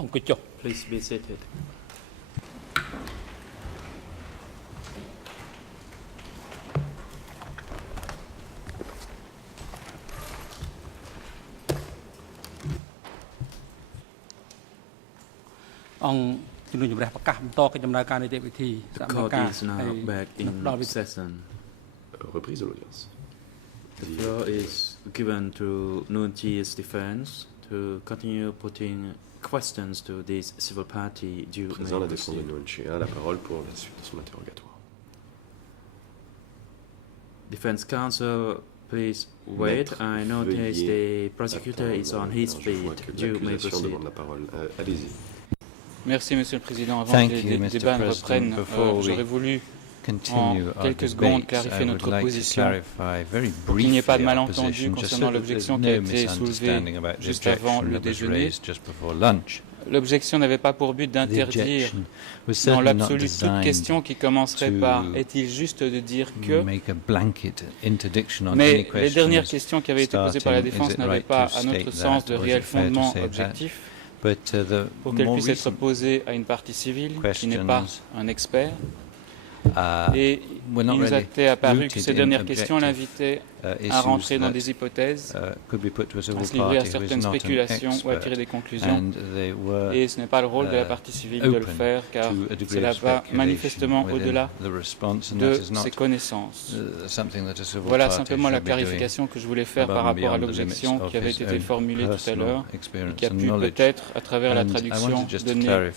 អង្គុយចុះ Please be seated. អង្គជំនុំជម្រះប្រកាសបន្តកិច្ចដំណើរការនីតិវិធី The court is now back in session. Reprise de l'audience. The floor is given to Nuon Chia's defense to continue putting questions to this civil party due Président de la défense de Nuon Chia a la parole pour la suite de son interrogatoire. Defense counsel, please wait. I notice the prosecutor is on his feet. You may proceed. La parole. Allez-y. Merci, Monsieur le Président. Avant que les débats ne reprennent, j'aurais voulu en quelques secondes clarifier notre position pour qu'il n'y ait pas de malentendu concernant l'objection qui a été soulevée juste avant le déjeuner. L'objection n'avait pas pour but d'interdire dans l'absolu toute question qui commencerait par « est-il juste de dire que ?» Mais les dernières questions qui avaient été posées par la défense n'avaient pas, à notre sens, de réel fondement objectif pour qu'elles puissent être posées à une partie civile qui n'est pas un expert. Et il nous a été apparu que ces dernières questions l'invitaient à rentrer dans des hypothèses, à se livrer à certaines spéculations ou à tirer des conclusions. Et ce n'est pas le rôle de la partie civile de le faire, car cela va manifestement au-delà de ses connaisses. Voilà simplement la clarification que je voulais faire par rapport à l'objection qui avait été formulée tout à l'heure et qui a pu peut-être, à travers la traduction, donner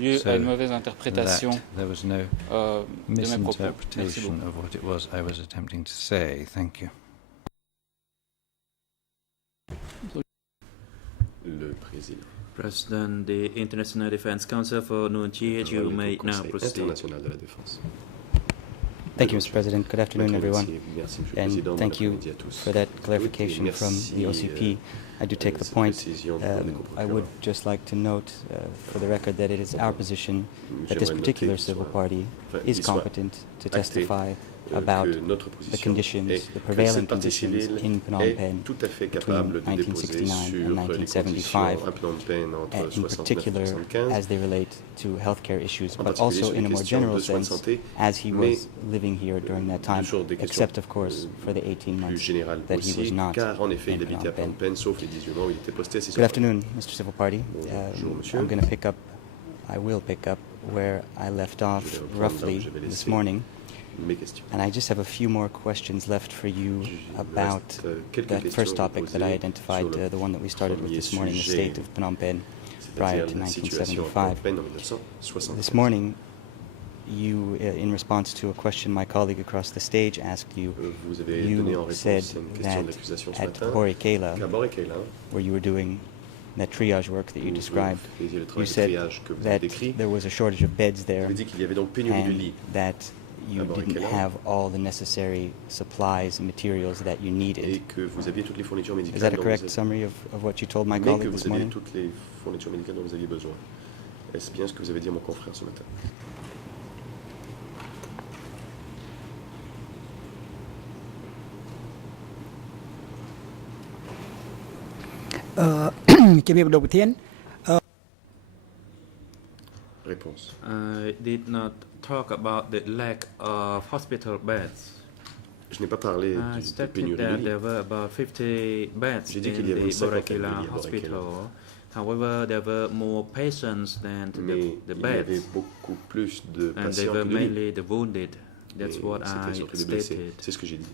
lieu à une mauvaise interprétation de mes propos. Merci beaucoup. Le président. President, the International Defense Council for Nuon Chia, you may now proceed. International de la défense. Thank you, Mr. President. Good afternoon, everyone. Merci, Monsieur le And Président. thank you Bon après-midi à tous. for that clarification from the OCP. I do take the point. I would just like to note for the record that it is our position that this particular civil party is competent to testify about the conditions, the prevailing conditions in Phnom Penh between 1969 and 1975, and in particular as they relate to healthcare issues, but also in a more general sense as he was living here during that time, except of course for the 18 months that he was not in Phnom Penh. Good afternoon, Mr. Civil Party. I will pick up where I left off roughly this morning. And I just have a few more questions left for you about that first topic that I identified, the one that we started with this morning, the state of Phnom Penh prior to 1975. This morning, you, in response to a question my colleague across the stage asked you, you said that at Borikela, where you were doing that triage work that you described, you said that there was a shortage of beds there and that you didn't have all the necessary supplies and materials that you needed. Is that a correct summary of what you told my colleague this morning? Est-ce bien ce que vous avez dit à mon confrère ce matin? Réponse. I did not talk about the lack of hospital beds. Je n'ai pas parlé I de stated pénurie de that lits. there were about 50 beds J'ai in dit qu'il y avait the 50 Borikela lits à hospital. However, there were more patients than Mais the il y avait beds, beaucoup plus de and they patients were que de lits. mainly the wounded. That's Et what c'était I surtout des blessés. stated. C'est ce que j'ai dit.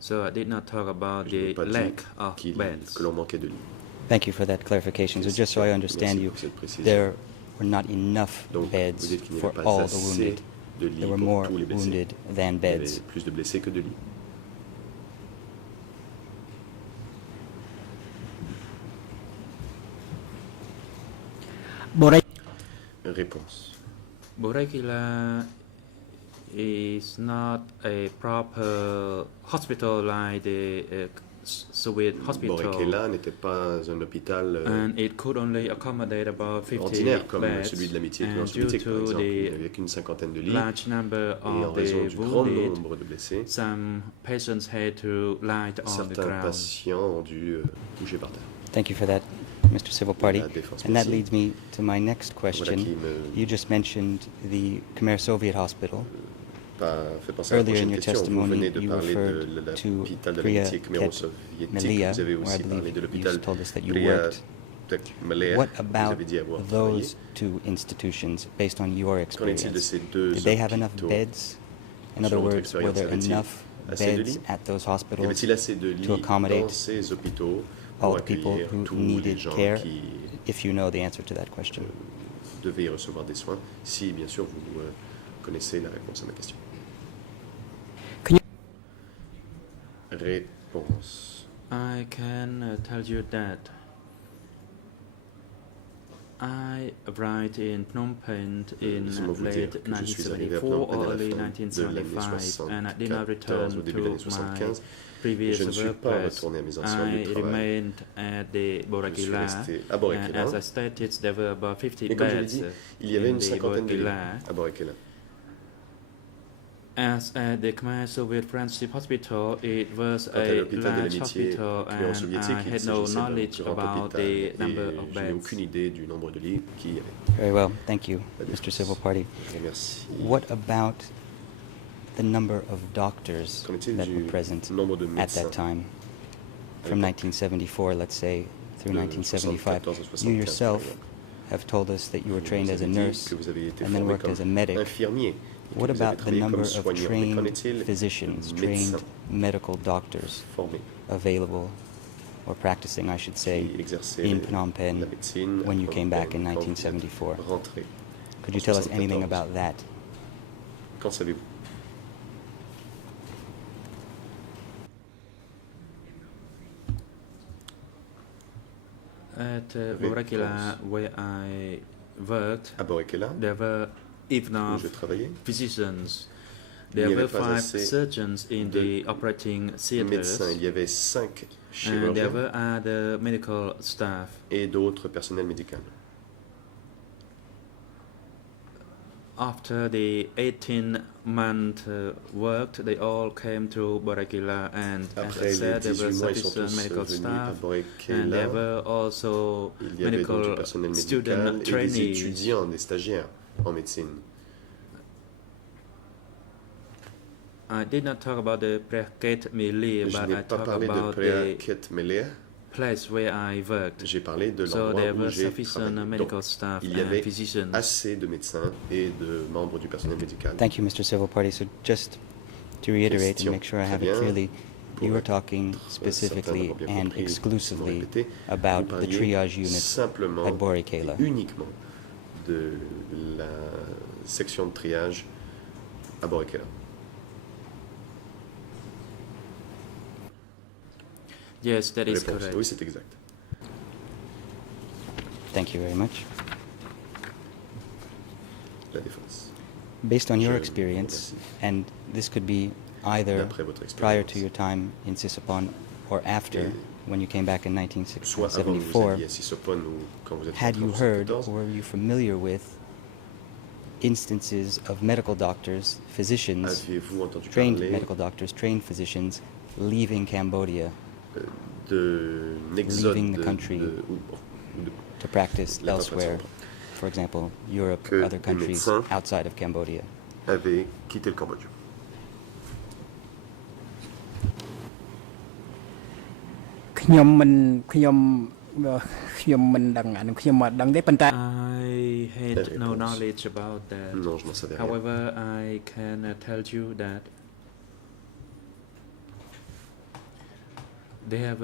So I did not talk about Je n'ai the pas dit lack of beds. que l'on manquait de lits. Thank you for that clarification. So just so I understand Merci you, pour cette précision. there were not enough Donc, vous beds dites qu'il n'y for avait pas all the assez wounded. de lits There were pour more tous les blessés. wounded than Il y beds. avait plus de blessés que de lits. Réponse. Borikela is not a proper hospital like the Soviet hospital, Borikela n'était pas un hôpital and it could only accommodate about 50 ordinaire comme beds, celui de l'amitié and due soviétique par to exemple. Il n'y the avait qu'une cinquantaine de lits. large number Et en of raison the du grand wounded, nombre de blessés, some patients had to lie on the certains ground. patients ont dû bouger par terre. Thank you for that Mr. Civil Party. And that leads me to my next question. You just mentioned the Khmer Soviet Hospital. Earlier in your testimony, you referred to Priya Melia, where I believe you told us that you worked. What about those two institutions, based on your experience? Did they have enough beds? In other words, were there enough beds at those hospitals to accommodate all the people who needed care, if you know the answer to that question? Devez y recevoir des soins, si bien sûr vous connaissez la réponse à ma question. Réponse. I can tell you that I arrived in Phnom Penh in late 1974 or early 1975, and I did not return to my previous workplace. I remained at the Boragila, and as I stated, there were about 50 beds in the Boragila. As at the Khmer Soviet Friendship Hospital, it was a large hospital, and I had no knowledge about the number of beds. Very well, thank you, Mr. Civil Party. What about the number of doctors that were present at that time, from 1974, let's say, through 1975? You yourself have told us that you were trained as a nurse and then worked as a medic. What about the number of trained physicians, trained medical doctors available, or practicing, I should say, in Phnom Penh when you came back in 1974? Could you tell us anything about that? At Boragila, where I worked, there were enough physicians. There were 5 surgeons in the operating theaters, and there were other medical staff. Et d'autres personnels médicaux. After the 18-month work, they all came to Boragila, and as I said, there were sufficient medical staff, and there were also medical student trainees. En médecine. I did not talk about the Praket Melia, but I talked about the place where I worked. J'ai parlé de So l'endroit there où were j'ai sufficient travaillé. medical Donc, staff il y and avait physicians. assez de médecins et de membres du personnel médical. Thank you, Mr. Civil Party. So just to reiterate and make sure I have it clearly, you were talking specifically and exclusively about the triage unit at Borikela. Uniquement de la section de triage à Borikela. Yes, that is Réponse. correct. Oui, c'est exact. Thank you very much. La défense. Based on your Je experience, remercie. and this could be either D'après votre prior expérience, to your time in Sisupon or after, Et when you came back in soit avant que vous 1974, alliez à Sisopon ou quand vous êtes had rentré you en heard 74, or were you familiar with instances of medical doctors, physicians, aviez-vous entendu trained parler medical doctors, trained physicians leaving Cambodia d'un exode leaving the country ou de to practice la elsewhere, préparation for example, Europe, Que other des countries médecins outside of Cambodia? avaient quitté le Cambodge? I had no knowledge about that. Non, je n'en savais rien. However, I can tell you that they have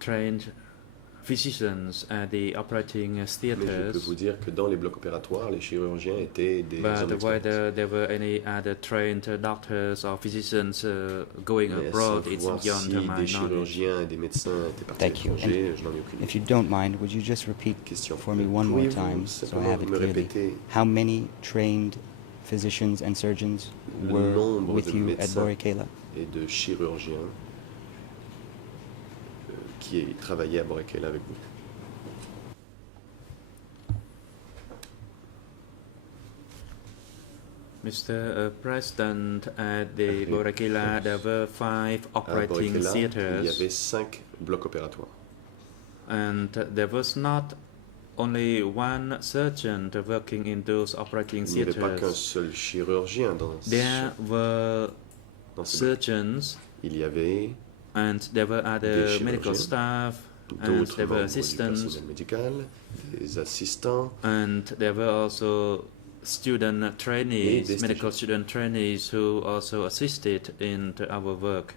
trained physicians at the operating Mais je peux theaters, vous dire que dans les blocs opératoires, les chirurgiens étaient des hommes but expérimentés. whether there were any other trained doctors or physicians going Mais abroad, it's savoir beyond si my des knowledge. chirurgiens et des médecins étaient partis à Thank you. l'étranger, je n'en ai aucune If idée. you don't mind, would you just repeat Question. for me one more Pourriez-vous time so I have it simplement me clearly? répéter How many trained physicians and surgeons le were nombre with de you at médecins Borikela? et de chirurgiens qui travaillaient à Borikela avec vous? Mr. President, at the Réponse. Boragila, there were 5 À operating Borikela, il y theaters, avait 5 blocs opératoires. And there was not only one surgeon working in those operating Il n'y avait pas qu'un theaters. seul chirurgien There were dans ce surgeons, Il y avait and there were other des medical chirurgiens, staff, and d'autres there were membres du assistants, personnel médical, des assistants, and there were also student trainees, des medical stagiaires. student trainees who also assisted in our work.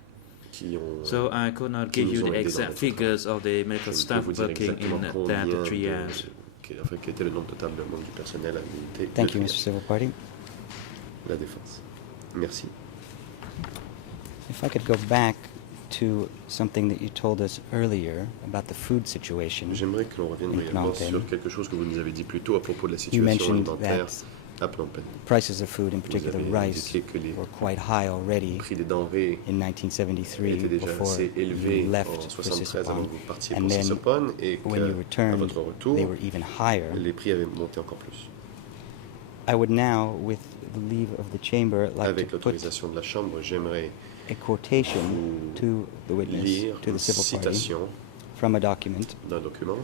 qui ont So I could not qui give nous you ont the aidés dans exact notre figures of the Je medical ne peux staff vous dire working exactement in combien that 3 years. quel était le nombre total de membres du personnel à l'unité Thank de you, Mr. Civil Party. la défense. Merci. If I could go back to something that you told us earlier about the food situation. J'aimerais que l'on revienne in brièvement Phnom Penh. sur quelque chose que vous nous avez dit plus tôt à propos de la You situation mentioned alimentaire that à Phnom Penh. prices of food, in Vous particular avez rice, indiqué que les were quite high already prix des denrées in 1973 étaient déjà before assez élevés you en left for 73 avant Sisupon. que vous partiez And pour then Sisupon et when you qu'à returned, votre retour, they were even higher. les prix avaient monté encore plus. I would now, with the leave of the chamber, like Avec to put l'autorisation de la Chambre, j'aimerais a quotation vous to the witness, lire to une the civil party, citation from a document. d'un document.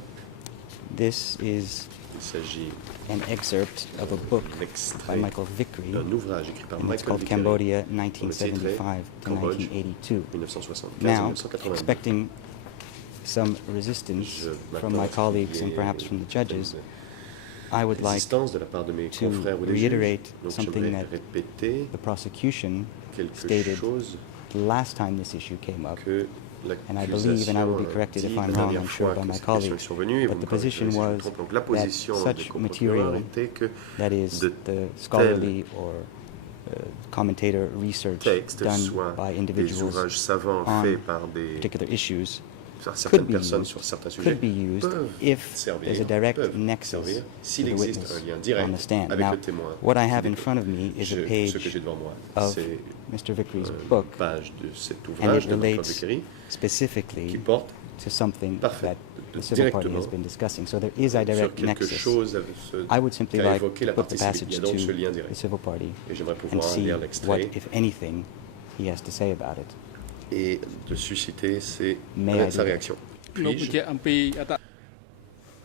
This is Il s'agit an excerpt of a book by d'extrait Michael Vickery, d'un ouvrage écrit par and it's Michael called Vickery, Cambodia, dont le titre est 1975 to Cambodge, 1982. 1975-1982. Now, expecting some resistance Je from my m'attends à ce colleagues qu'il y and ait perhaps from the judges, une I would like résistance de la part de mes to confrères ou des juges. reiterate Donc something j'aimerais that répéter the prosecution quelque stated chose the last time this issue came up. que And I believe, and I will be l'accusation corrected if dit I'm la wrong, dernière I'm sure, fois by que my ces questions colleagues, sont venues, et vous but me the corrigerez position si je me was trompe. Donc la that position des such coprocureurs material, était que that is de the scholarly or commentator research textes done soient by des individuals ouvrages savants on faits par des particular issues par could certaines be personnes used, sur certains sujets could be used peuvent if servir, there's a direct peuvent nexus servir to s'il the existe witness un lien on the direct stand. avec Now, le témoin. what I qui have in dépose. front of me is a Ce que page j'ai devant moi, of c'est Mr. Vickery's une book, page de cet and ouvrage it de Michael relates Vickery qui specifically porte to something Parfait. that the civil party has Directement been discussing. So there is a sur direct quelque nexus. chose avec ce I would simply qu'a like évoqué to la put the partie civile. Il y passage a donc ce to lien the direct. civil party Et j'aimerais and pouvoir see lire what, l'extrait if anything, he has to say about it. et de susciter May I sa do réaction. លោក Puis-je បញ្ជាក់អំពីអត្ត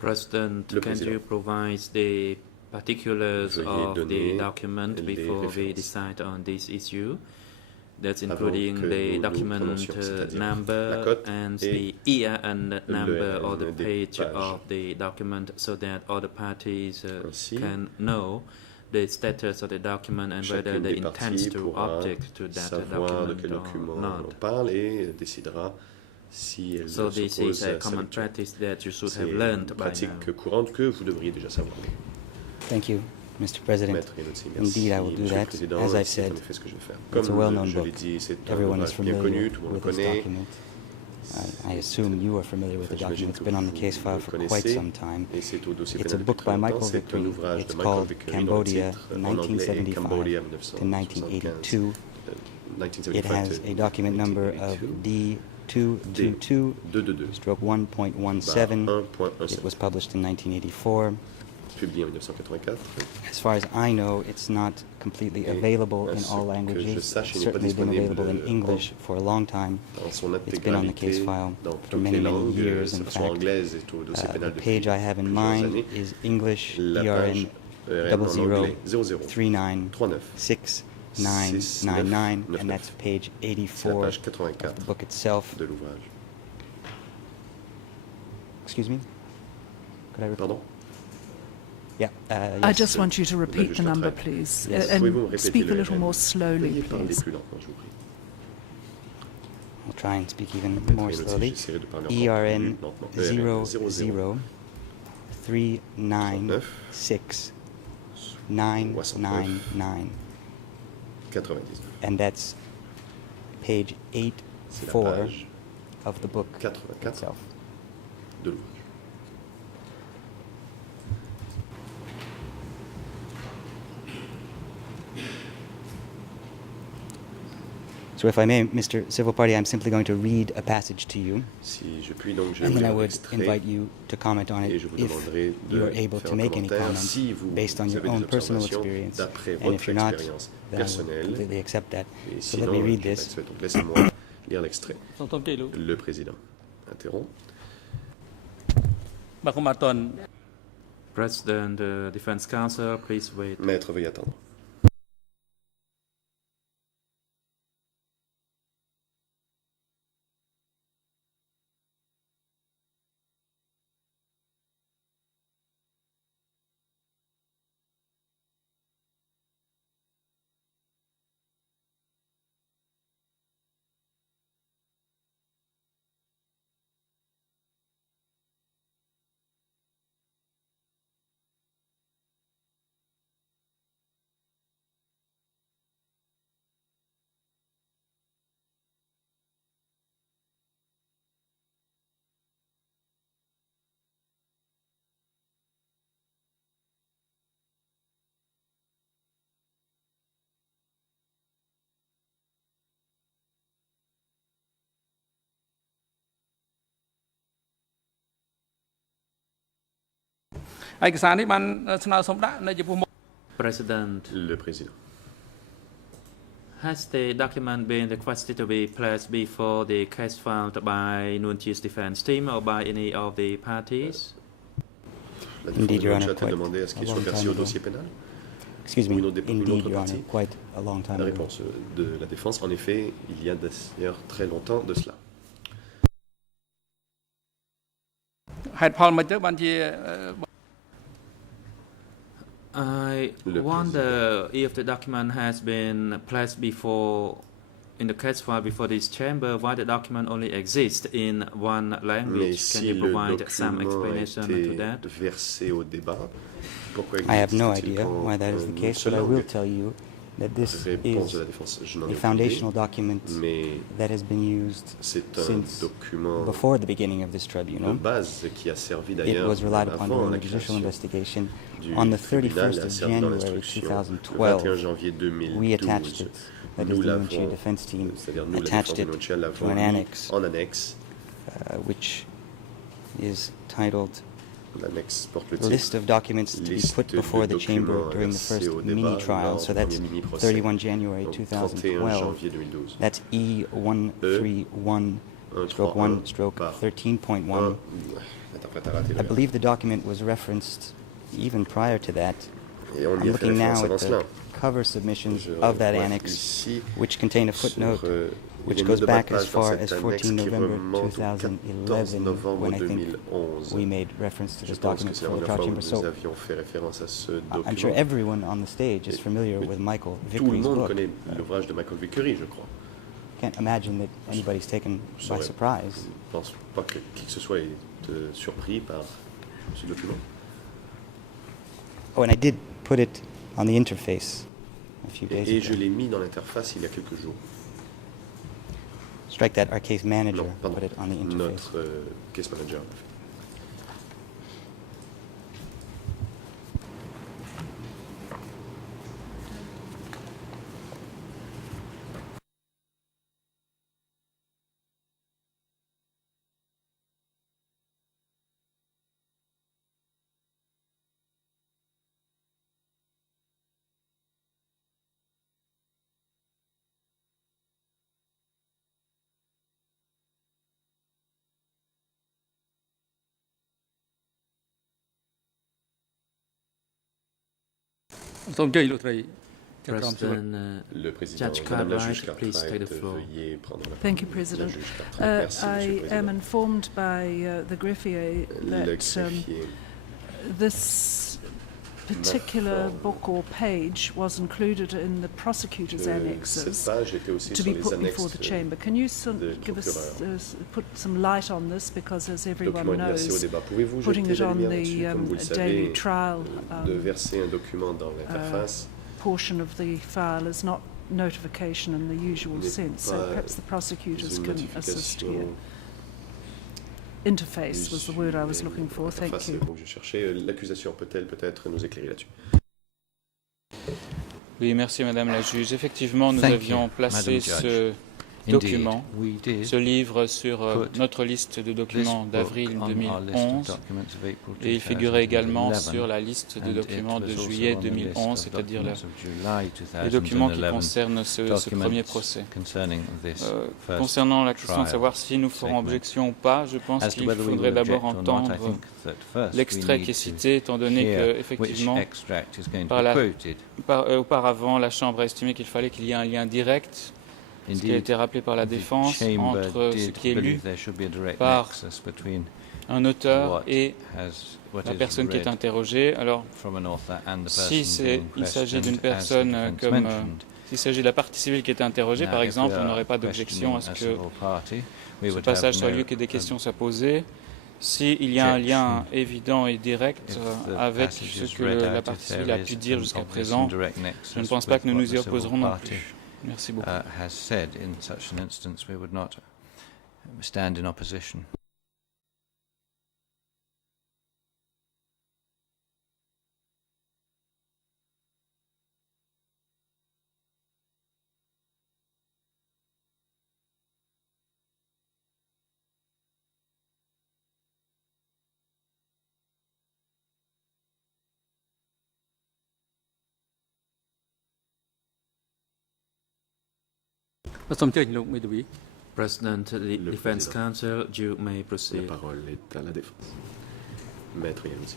President, Le can Président. you provide the particulars Veuillez of the donner document les before we références. decide on this issue? That's Avant including que the nous nous document prononcions, c'est-à-dire la number cote and et the year and the number or the des page pages. of the document so that all the parties Ainsi, can know the status of the document and whether chacune they des intend parties to pourra object to that savoir de quel document document or on not. parle et décidera si elle So this s'oppose is à a sa common lecture. practice that you should C'est have une learned by pratique now. courante que vous devriez déjà savoir. Thank you, Mr. President. Maître Yanoutsi, merci. Indeed, I will do Monsieur le that. Président, As et I've c'est said, en effet ce que je vais faire. it's a Comme well-known je l'ai book. dit, c'est un Everyone is ouvrage bien familiar connu, tout le monde le with this connaît. document. I assume you are familiar with the J'imagine document. It's que been on vous the case file le for quite connaissez, some time. et c'est au dossier It's a pénal book depuis by très Michael longtemps. C'est un Vickery. ouvrage It's de Michael called Vickery dont le Cambodia, titre en anglais est 1975 Cambodia to 1975. 1982. It has a document number of D222 222, stroke 1.17. It was published in 1984. publié en 1984. As far as I know, it's not completely Et available à in ce all que languages. je sache, It's il n'est pas certainly been disponible available in English for a long time. Dans son It's been on the case intégralité, file dans for toutes many, les many langues, years. de In façon fact, anglaise et au dossier the pénal depuis page I have in plusieurs mind années. is English La page ERN en anglais 00 39 39, 6999, and that's page c'est la 84 page of the 84 book itself. de l'ouvrage. Excuse me? Could I repeat? Pardon? Yeah. I Yes. just want you to repeat the number, rattrape. please, Yes. Pouvez-vous me and répéter speak a le little RN? more slowly, Veuillez parler please. plus lentement, je vous prie. I'll try and speak even Maître more Yanoutsi, slowly. j'essaierai de parler encore ERN plus lentement. 00 396 999, 99. and that's page C'est la 84 page of the book 84 itself. de l'ouvrage. So if I may, Mr. Civil Party, I'm simply going to read a passage to you, Si je puis donc, je vais and vous then I lire would l'extrait invite you to comment on et it je vous if demanderai you are de able faire to un make any commentaire comments si vous based on your avez des own personal observations experience, d'après and if votre you're not, expérience then I will personnelle. completely accept that. Et So let sinon, me read je this. l'accepte. Donc laissez-moi lire l'extrait. សន្ទុំគេលោក Le président interrompt. President, Defense Council, please wait. Maître, veuillez attendre. President, Le président. has the document been requested to be placed before the case filed by Nunchi's defense team or by any of the parties? La défense a demandé à ce qu'il soit versé au dossier pénal? Excuse me, indeed, Your Honor, quite a long time La ago. réponse de la défense, en effet, il y a d'ailleurs très longtemps de cela. I wonder if the document has been placed before in the case file before this chamber, why the document only exists in one language. Can you provide some explanation to that? Versé au débat, I have no idea why that is the case, but I will tell you that this is a foundational document that has been used since before the beginning of this tribunal. It was relied upon during the judicial investigation. On the 31st of January 2012, we attached it, that is the Nunchi defense team, attached it to an annex, which is titled List of documents to be put before the chamber during the first mini-trial, so that's 31 January 2012. That's E131-1/13.1. I believe the document was referenced even prior to that. I'm looking now at the cover submissions of that annex, which contain a footnote which goes back as far as 14 November 2011, when I think we made reference to this document for the trial chamber. So I'm sure everyone on the stage is familiar with Michael Vickery's book. Can't imagine that anybody's taken by surprise. Je ne pense pas que qui que ce soit est surpris par ce document. Oh, and I did put it on the interface a few days Et ago. je l'ai mis dans l'interface il y a quelques jours. Strike that, our case manager Non, pardon, put it on the interface. notre case manager. President, Le président, Judge Madame la Cartwright, juge please take the Cartwright, floor. veuillez prendre la parole. Thank you, President. La juge Cartwright. Merci, Monsieur I le am Président. informed by the greffier Le that greffier this particular book or page was included in the prosecutor's cette annexes page était aussi to sur be les put before the annexes chamber. Can you de give us procureur. put some light on this, because as everyone Document est versé au knows, débat. Pouvez-vous putting jeter it la on lumière dessus, the comme vous le daily savez, trial de verser un document dans l'interface portion of the file is not notification in the usual n'est sense, so pas perhaps the prosecutors une can assist here. notification. Interface was the word I was looking for. Thank Interface, you. donc je cherchais, l'accusation peut-elle peut-être nous éclairer là-dessus? Oui, merci Madame la juge. Effectivement, nous Thank avions you, placé Madam Judge. document, ce livre sur notre liste de documents d'avril 2011 et il figurait également sur la liste de documents de juillet 2011, c'est-à-dire les documents qui concernent ce premier procès. Concernant la question de savoir si nous ferons objection ou pas, je pense qu'il faudrait d'abord entendre l'extrait qui est cité, étant donné qu'effectivement, auparavant, la Chambre a estimé qu'il fallait qu'il y ait un lien direct, ce qui a été rappelé par la défense, entre ce qui est lu par un auteur et la personne qui est interrogée. Alors, si il s'agit d'une personne comme... S'il s'agit de la partie civile qui est interrogée, par exemple, on n'aurait pas d'objection à ce que ce passage soit lieu, que des questions soient posées. S'il y a un lien évident et direct avec ce que la partie civile a pu dire jusqu'à présent, je ne pense pas que nous nous y opposerons non plus. Merci beaucoup. President, the Defense Council, you may proceed. La parole est à la défense. Maître Yannissi.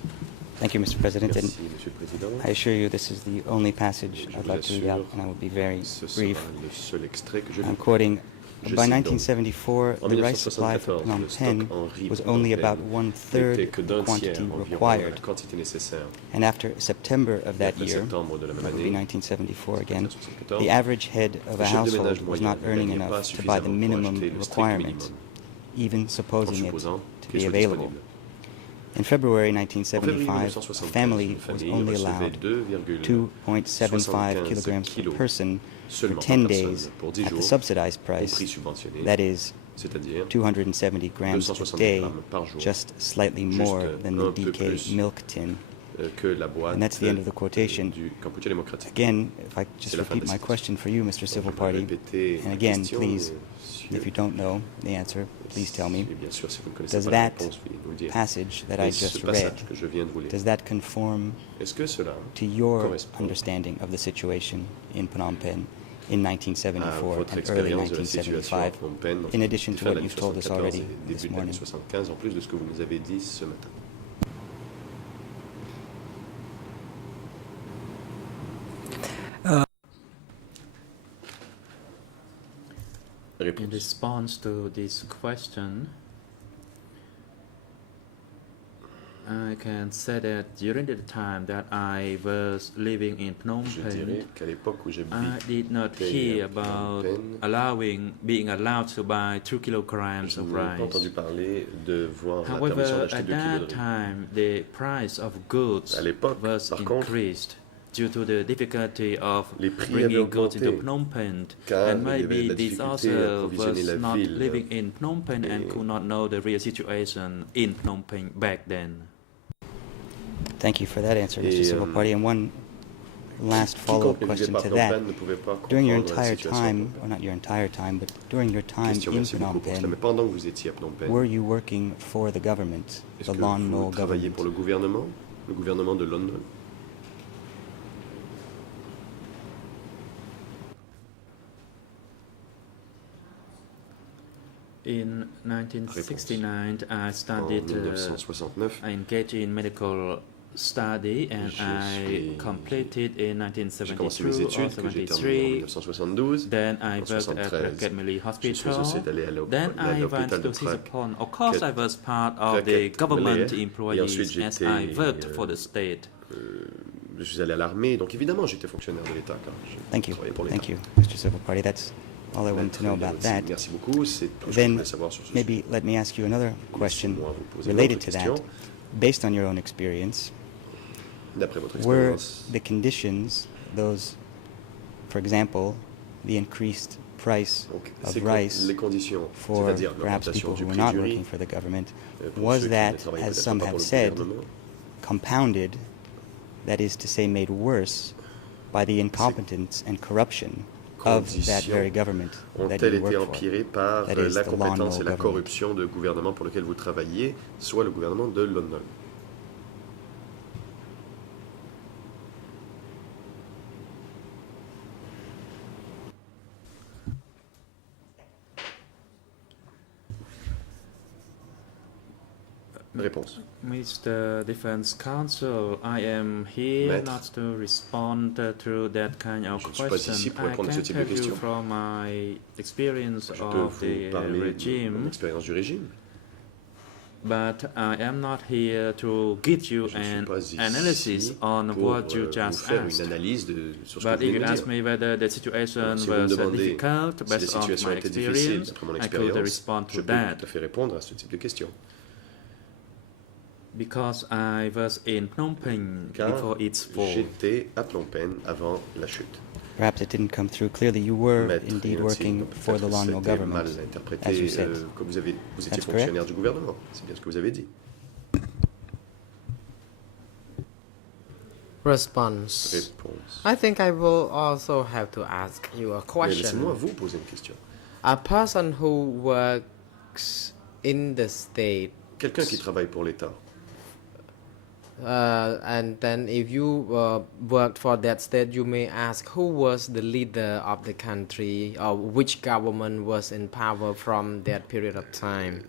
Thank you, Mr. President. Merci, Monsieur le Président. I assure you this is the only passage I'd like to read out, and I will be very brief. Le seul extrait que je I'm quoting, by 1974, the rice supply for Phnom Penh was only about one-third the quantity required. And after September of that year, that would be 1974 again, the average head of a household was not earning enough to buy the minimum requirement, even supposing it to be available. In February 1975, a family was only allowed 2.75 kilograms per person for 10 days at the subsidized price, that is 270 grams per day, just slightly more than the DK milk tin. And that's the end of the quotation. Again, if I just repeat my question for you, Mr. Civil Party, and again, please, if you don't know the answer, please tell me. Does that passage that I just read, does that conform to your understanding of the situation in Phnom Penh in 1974 and early 1975, in addition to what you've told us already this morning? In response to this question, I can say that during the time that I was living in Phnom Penh, I did not hear about being allowed to buy 2 kilograms of rice. However, at that time, the price of goods was increased due to the difficulty of bringing goods into Phnom Penh, and maybe these also was not living in Phnom Penh and could not know the real situation in Phnom Penh back then. Thank you for that answer, Mr. Civil Party. And one last follow-up question to that. During your entire time, or not your entire time, but during your time in Phnom Penh, were you working for the government, the Lon Nol government? Pour le gouvernement de Lon Nol? In 1969, I studied, I engaged in medical study, and I completed in 1972 or 73. Then I worked at Gatmili Hospital. Then I went to Sisapon. Of course, I was part of the government employees as I worked for the state. Je suis allé à l'armée, donc évidemment j'étais fonctionnaire de l'État quand je travaillais pour l'État. Thank you, Mr. Civil Party. That's all I wanted to know about that. Then maybe let me ask you another question related to that. Based on your own experience, were the conditions, those, for example, the increased price of rice for perhaps people who were not working for the government, was that, as some have said, compounded, that is to say made worse, by the incompetence and corruption conditions ont-elles été empirées par l'incompétence et la corruption du gouvernement pour lequel vous travaillez, soit le gouvernement de Lon Nol? Réponse. Mr. Defense Counsel, I am here Maître. not to respond to that kind of Je ne suis pas ici question. pour I répondre à ce can type de tell you questions. from my experience Je peux of vous the parler de mon regime, expérience du régime. but I am not here to give you Je ne suis an pas ici analysis on pour what you vous just faire une asked. analyse sur ce que But vous if venez you de ask dire. me whether the situation Si vous me was demandez difficult si la based on situation my était difficile experience, d'après mon I could expérience, respond je to peux that. tout à fait répondre à ce type de questions. Because I was in Phnom Penh Car before its fall. j'étais à Phnom Penh avant la chute. Perhaps it didn't come through clearly. You were Maître indeed Yotsi, working for the peut-être Lon ça a Nol été government, mal as you interprété, said. que vous étiez That's fonctionnaire du gouvernement. C'est bien ce que vous avez dit. Response. Réponse. I think I will also have to ask you a Mais laissez-moi question. vous poser une question. A person who works in the state, Quelqu'un qui travaille pour l'État, and then if you worked for that state, you may ask who was the leader of the country or which government was in power from that period of time.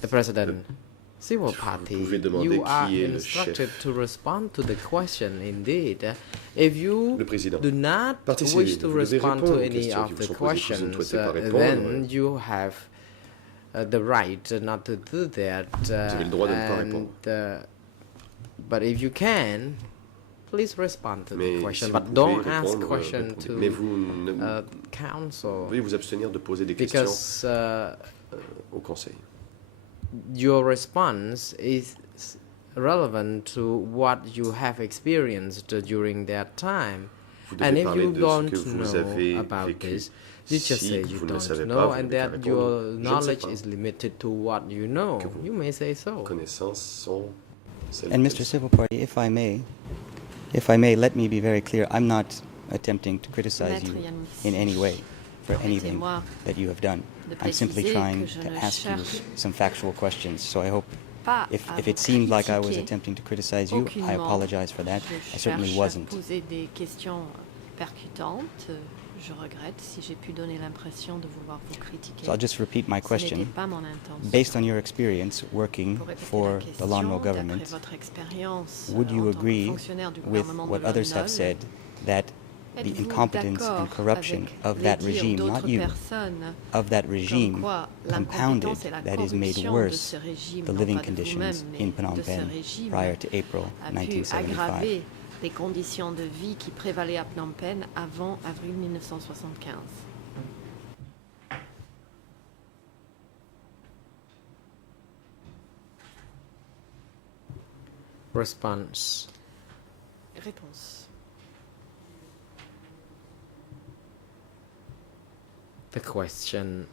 The president. Civil party. pouvez demander You are qui est le instructed chef. to respond to the question. Indeed, if you Le président. do not Partie wish civile, to vous devez respond répondre to aux any questions of qui the vous sont posées. Si vous ne questions, souhaitez pas répondre, then you have the right not to do that. vous avez le droit de ne pas répondre. But if you can, please respond to Mais the question. si But vous don't pouvez ask répondre, question répondez. Mais to vous ne council veuillez vous abstenir de poser des questions because au Conseil. your response is relevant to what you have experienced during that time. Vous And devez if parler you de ce don't que vous know avez about vécu. this, you just Si say you vous ne le don't savez know pas, vous and n'avez qu'à that répondre, your je ne sais knowledge pas. is limited to what you know. Que vos You may say so. Connaissances sont celles And qu'elles Mr. sont. Civil Party, if I may, let me be very clear. I'm not attempting to criticize you Maître Yanoutsi, in any way for anything permettez-moi that you have done. de I'm simply préciser trying que je to ne ask you cherche some factual questions. So I hope pas if à it vous seemed like I was critiquer attempting to criticize you, I aucunement. apologize for that. Je I certainly cherche wasn't. à poser des questions percutantes. Je regrette si j'ai pu donner l'impression de vouloir vous critiquer. So I'll just repeat my Ce n'était question. pas mon intention. Based on your experience working Pour répéter for la the question, Lon Nol d'après government, votre expérience, would you en tant que agree fonctionnaire du with gouvernement what de others have Lon said that the Êtes-vous incompetence d'accord and corruption avec of les that dires regime, d'autres not you, personnes, of that comme regime quoi compounded, l'incompétence et la that is made corruption de worse ce régime, the non living pas de vous-même, conditions mais in Phnom de ce Penh régime, prior to April a pu 1975? aggraver les conditions de vie qui prévalaient à Phnom Penh avant avril 1975. Response. Réponse. The question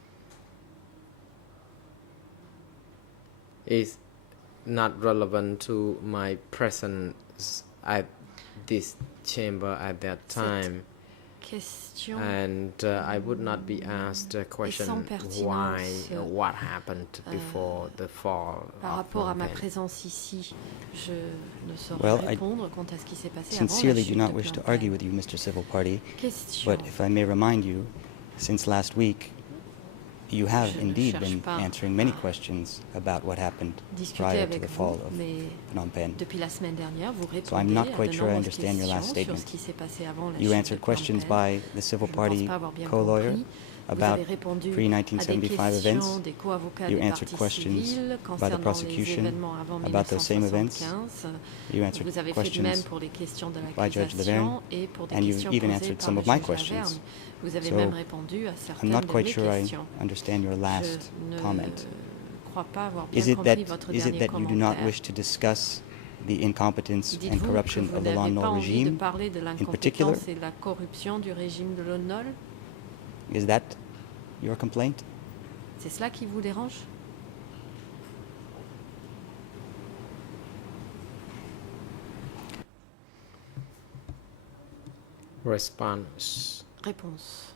is not relevant to my presence at this chamber at that time. Question And I would not be asked a question sans pertinence, why, what happened before the fall par of rapport à Phnom ma Penh. présence ici, je ne saurais Well, I répondre quant à ce qui s'est passé avant la Sincerely chute do not de wish to Phnom Penh. argue with you, Mr. Civil Party, Question. but if I may remind you, since last week, you have Je ne indeed cherche been pas answering many à questions about what happened discuter prior to avec the vous, fall of mais Phnom Penh. depuis la semaine dernière, vous So I'm répondez not à quite de sure I nombreuses understand your last questions sur statement. ce qui s'est passé avant la You chute answered de Phnom questions Penh. by the Civil Je ne pense Party pas avoir bien co-lawyer compris. Vous about avez répondu à des pre-1975 questions events. des co-avocats You des answered parties questions civiles by the concernant les prosecution événements avant about those same events. 1975. You answered Vous avez fait de questions même pour les questions de by Judge l'accusation et pour des and you questions even posées answered par some le of my juge questions. Laverne. Vous avez So, même répondu à I'm certaines not de quite mes sure I questions. understand your last Je ne comment. crois pas avoir bien Is it compris votre that dernier you do not commentaire. wish to discuss the incompetence and Dites-vous que corruption vous of the Lon n'avez pas Nol envie de regime? parler de particular? l'incompétence et de la corruption du régime de Lon Nol? Is that your complaint? C'est cela qui vous dérange? Response. Réponse.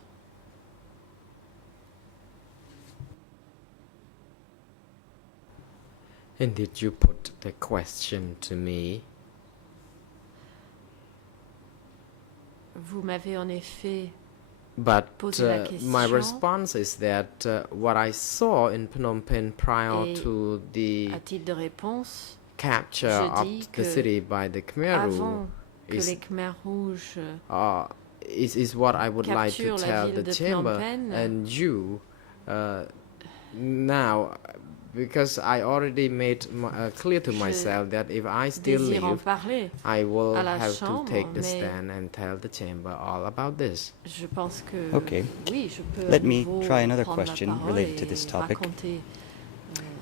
And did you put the question to me? Vous m'avez en effet But posé la question. my response is that what I saw in Phnom Penh prior Et to the à titre de réponse, capture je of dis the que city by the Khmer Rouge avant que les Khmers rouges is what I would like to capturent la tell ville the de chamber Phnom Penh, and you now, because I already made clear to myself that if I still désire en live, parler I will à la have to Chambre, take the mais stand and tell the chamber all about this. je pense que Okay. oui, je peux Let à me nouveau try another prendre la question parole related to et this topic. raconter,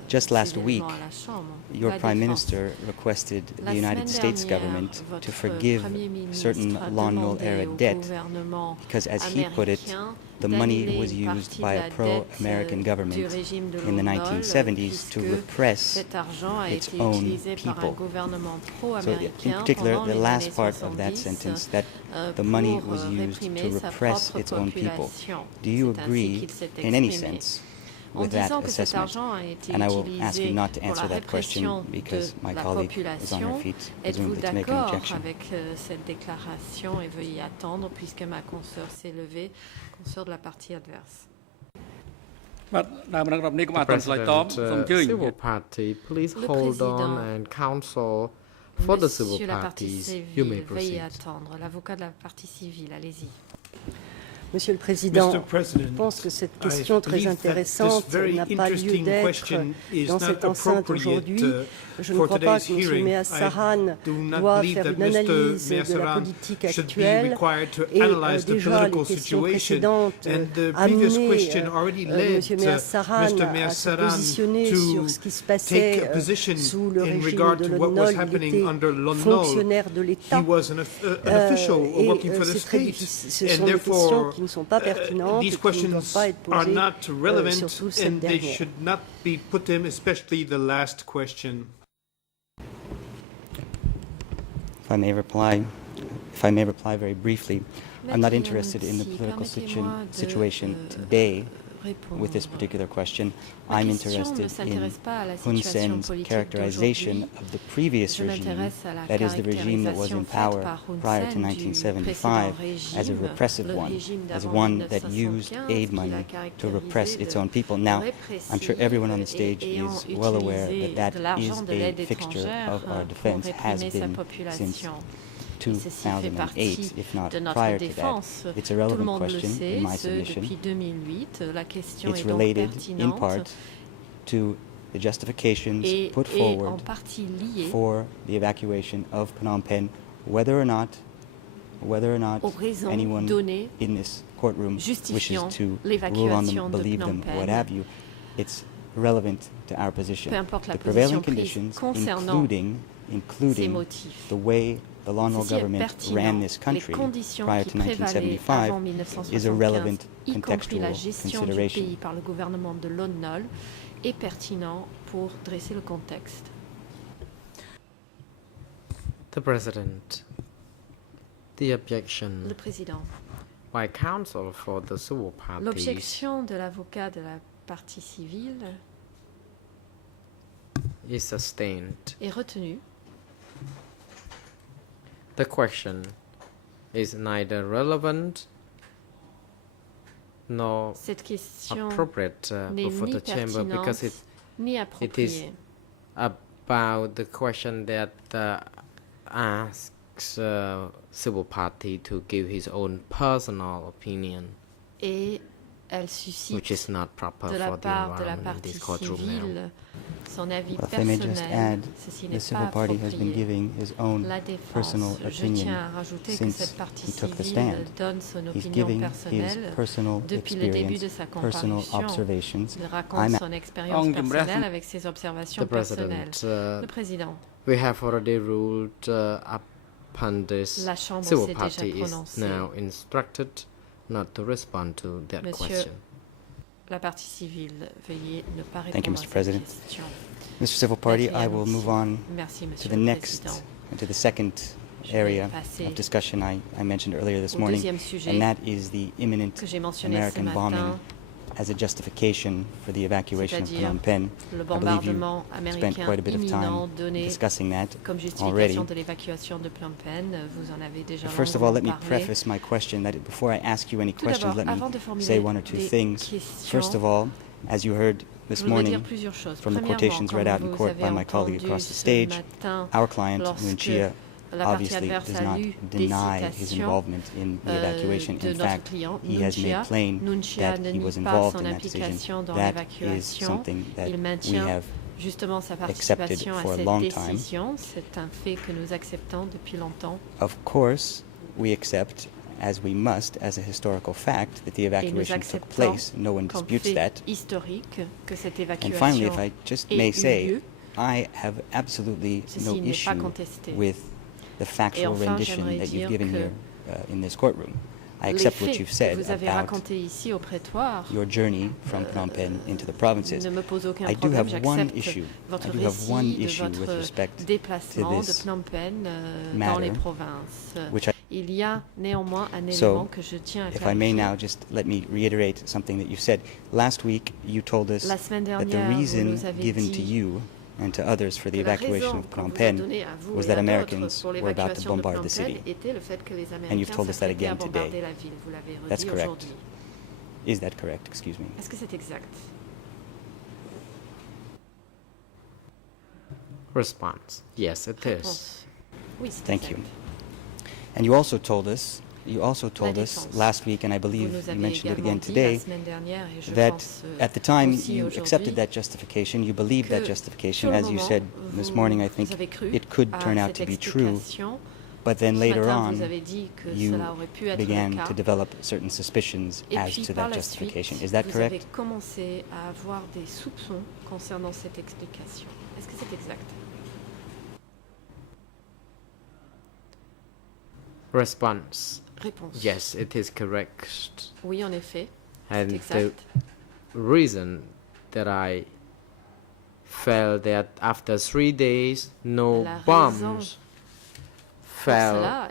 Just ces last week, événements à la Chambre. your La Prime défense. Minister requested La the United semaine States dernière, government votre to forgive Premier ministre certain a Lon Nol demandé era au debt gouvernement because, as he put it, américain the money d'annuler was une used partie by de a la pro-American dette government du régime de in the Lon Nol, 1970s to puisque repress cet argent a its été own utilisé par un people. gouvernement So, in pro-américain particular, pendant the les last années part of that 70 sentence, that the money pour was used to réprimer sa repress propre its own people. population. Do you C'est ainsi agree, qu'il s'est in any exprimé. sense, En with that disant que cet assessment? argent a été And I will ask you utilisé not to pour la answer that question répression because my de la colleague is on her population, feet, êtes-vous presumably to make an d'accord objection. avec cette déclaration et veuillez attendre puisque ma consoeur s'est levée, consoeur de la partie adverse. បាទដើមរងរាប់នេះក៏អាចតឆ្លើយតប President, សូមអញ្ជើញ civil party, please Le hold on président. and counsel for the civil Monsieur la partie parties. You may civile, veuillez proceed. attendre. L'avocat de la partie civile, allez-y. Monsieur le Président, je pense que cette question très intéressante n'a pas lieu d'être dans cette enceinte aujourd'hui. Je ne crois pas que M. Meas Saran doit faire une analyse de la politique actuelle et déjà les questions précédentes amenaient M. Meas Saran à se positionner sur ce qui se passait sous le régime de Lon Nol. Il était fonctionnaire de l'État et ce sont des questions qui ne sont pas pertinentes et qui ne doivent pas être posées, surtout cette dernière. If I may reply very briefly, I'm not interested in the political situation today with this particular question. I'm interested in Hun Sen's characterization of the previous regime, that is the regime that was in power prior to 1975, as a repressive one, as one that used aid money to repress its own people. Now, I'm sure everyone on the stage is well aware that that is a fixture of our defense, has been since 2008, if not prior to that. It's a relevant question in my submission. It's related in part to the justifications put forward for the evacuation of Phnom Penh, whether or not anyone in this courtroom wishes to rule on them, believe them, what have you. It's relevant to our position. The prevailing conditions, including the way the Lon Nol government ran this country prior to 1975, is a relevant contextual consideration. Par le gouvernement de Lon Nol est pertinent pour dresser le contexte. The President. The objection Le président. by counsel for the civil parties. L'objection de l'avocat de la partie civile is sustained. est retenue. The question is neither relevant nor appropriate before the chamber because it is about the question that asks civil party to give his own personal opinion, et elle suscite which is not proper de la for the part de la environment in partie this courtroom civile now. son avis Well, if I may just personnel. add, Ceci the n'est civil pas party has been approprié. giving his own La défense, personal je opinion tiens à rajouter que since cette partie he took the civile stand. donne son He's opinion giving his personnelle personal depuis le début de experience, sa personal comparution. observations. Il raconte son expérience personnelle avec ses observations The personnelles. President, Le président, we have already ruled upon this. la Chambre Civil s'est party déjà is prononcée. now instructed not to respond to that Monsieur question. la partie civile, veuillez ne pas Thank you, répondre Mr. à President. cette question. Mr. Civil Party, I will move on Merci, to Monsieur the le next, Président. to the second area of discussion I mentioned earlier this morning, and that is the imminent American bombing as a justification for the evacuation of Phnom Penh. I believe you spent quite a bit of time discussing that already. First of all, let me preface my question that before I ask you any questions, let me say one or two things. First of all, as you heard this morning from the quotations read out in court by my colleague across the stage, our client, Nuon Chea, obviously does not deny his involvement in the evacuation. In fact, he has made plain that he was involved in that decision. That is something that we have accepted for a long time. Of course, we accept, as we must, as a historical fact, that the evacuation took place. No one disputes that. And finally, if I just may say, I have absolutely no issue with the factual rendition that you've given here in this courtroom. I accept what you've said about your journey from Phnom Penh into the provinces. I do have one issue. With respect to this matter, which if I may now, just let me reiterate something that you said. Last week, you told us that the reason given to you and to others for the evacuation of Phnom Penh was that Americans were about to bombard the city. And you've told us that again today. That's correct. Is that correct? Excuse me. Est-ce que c'est exact? Response. Yes, it is. Thank you. And you also told us last week, and I believe you mentioned it again today, that at the time you accepted that justification, you believed that justification. As you said this morning, I think it could turn out to be true, but then later on you began to develop certain suspicions as to that justification. Is that correct? Est-ce que c'est exact? Response. Réponse. Yes, it is correct. Oui, en effet. And the reason that I felt that after 3 days no bombs fell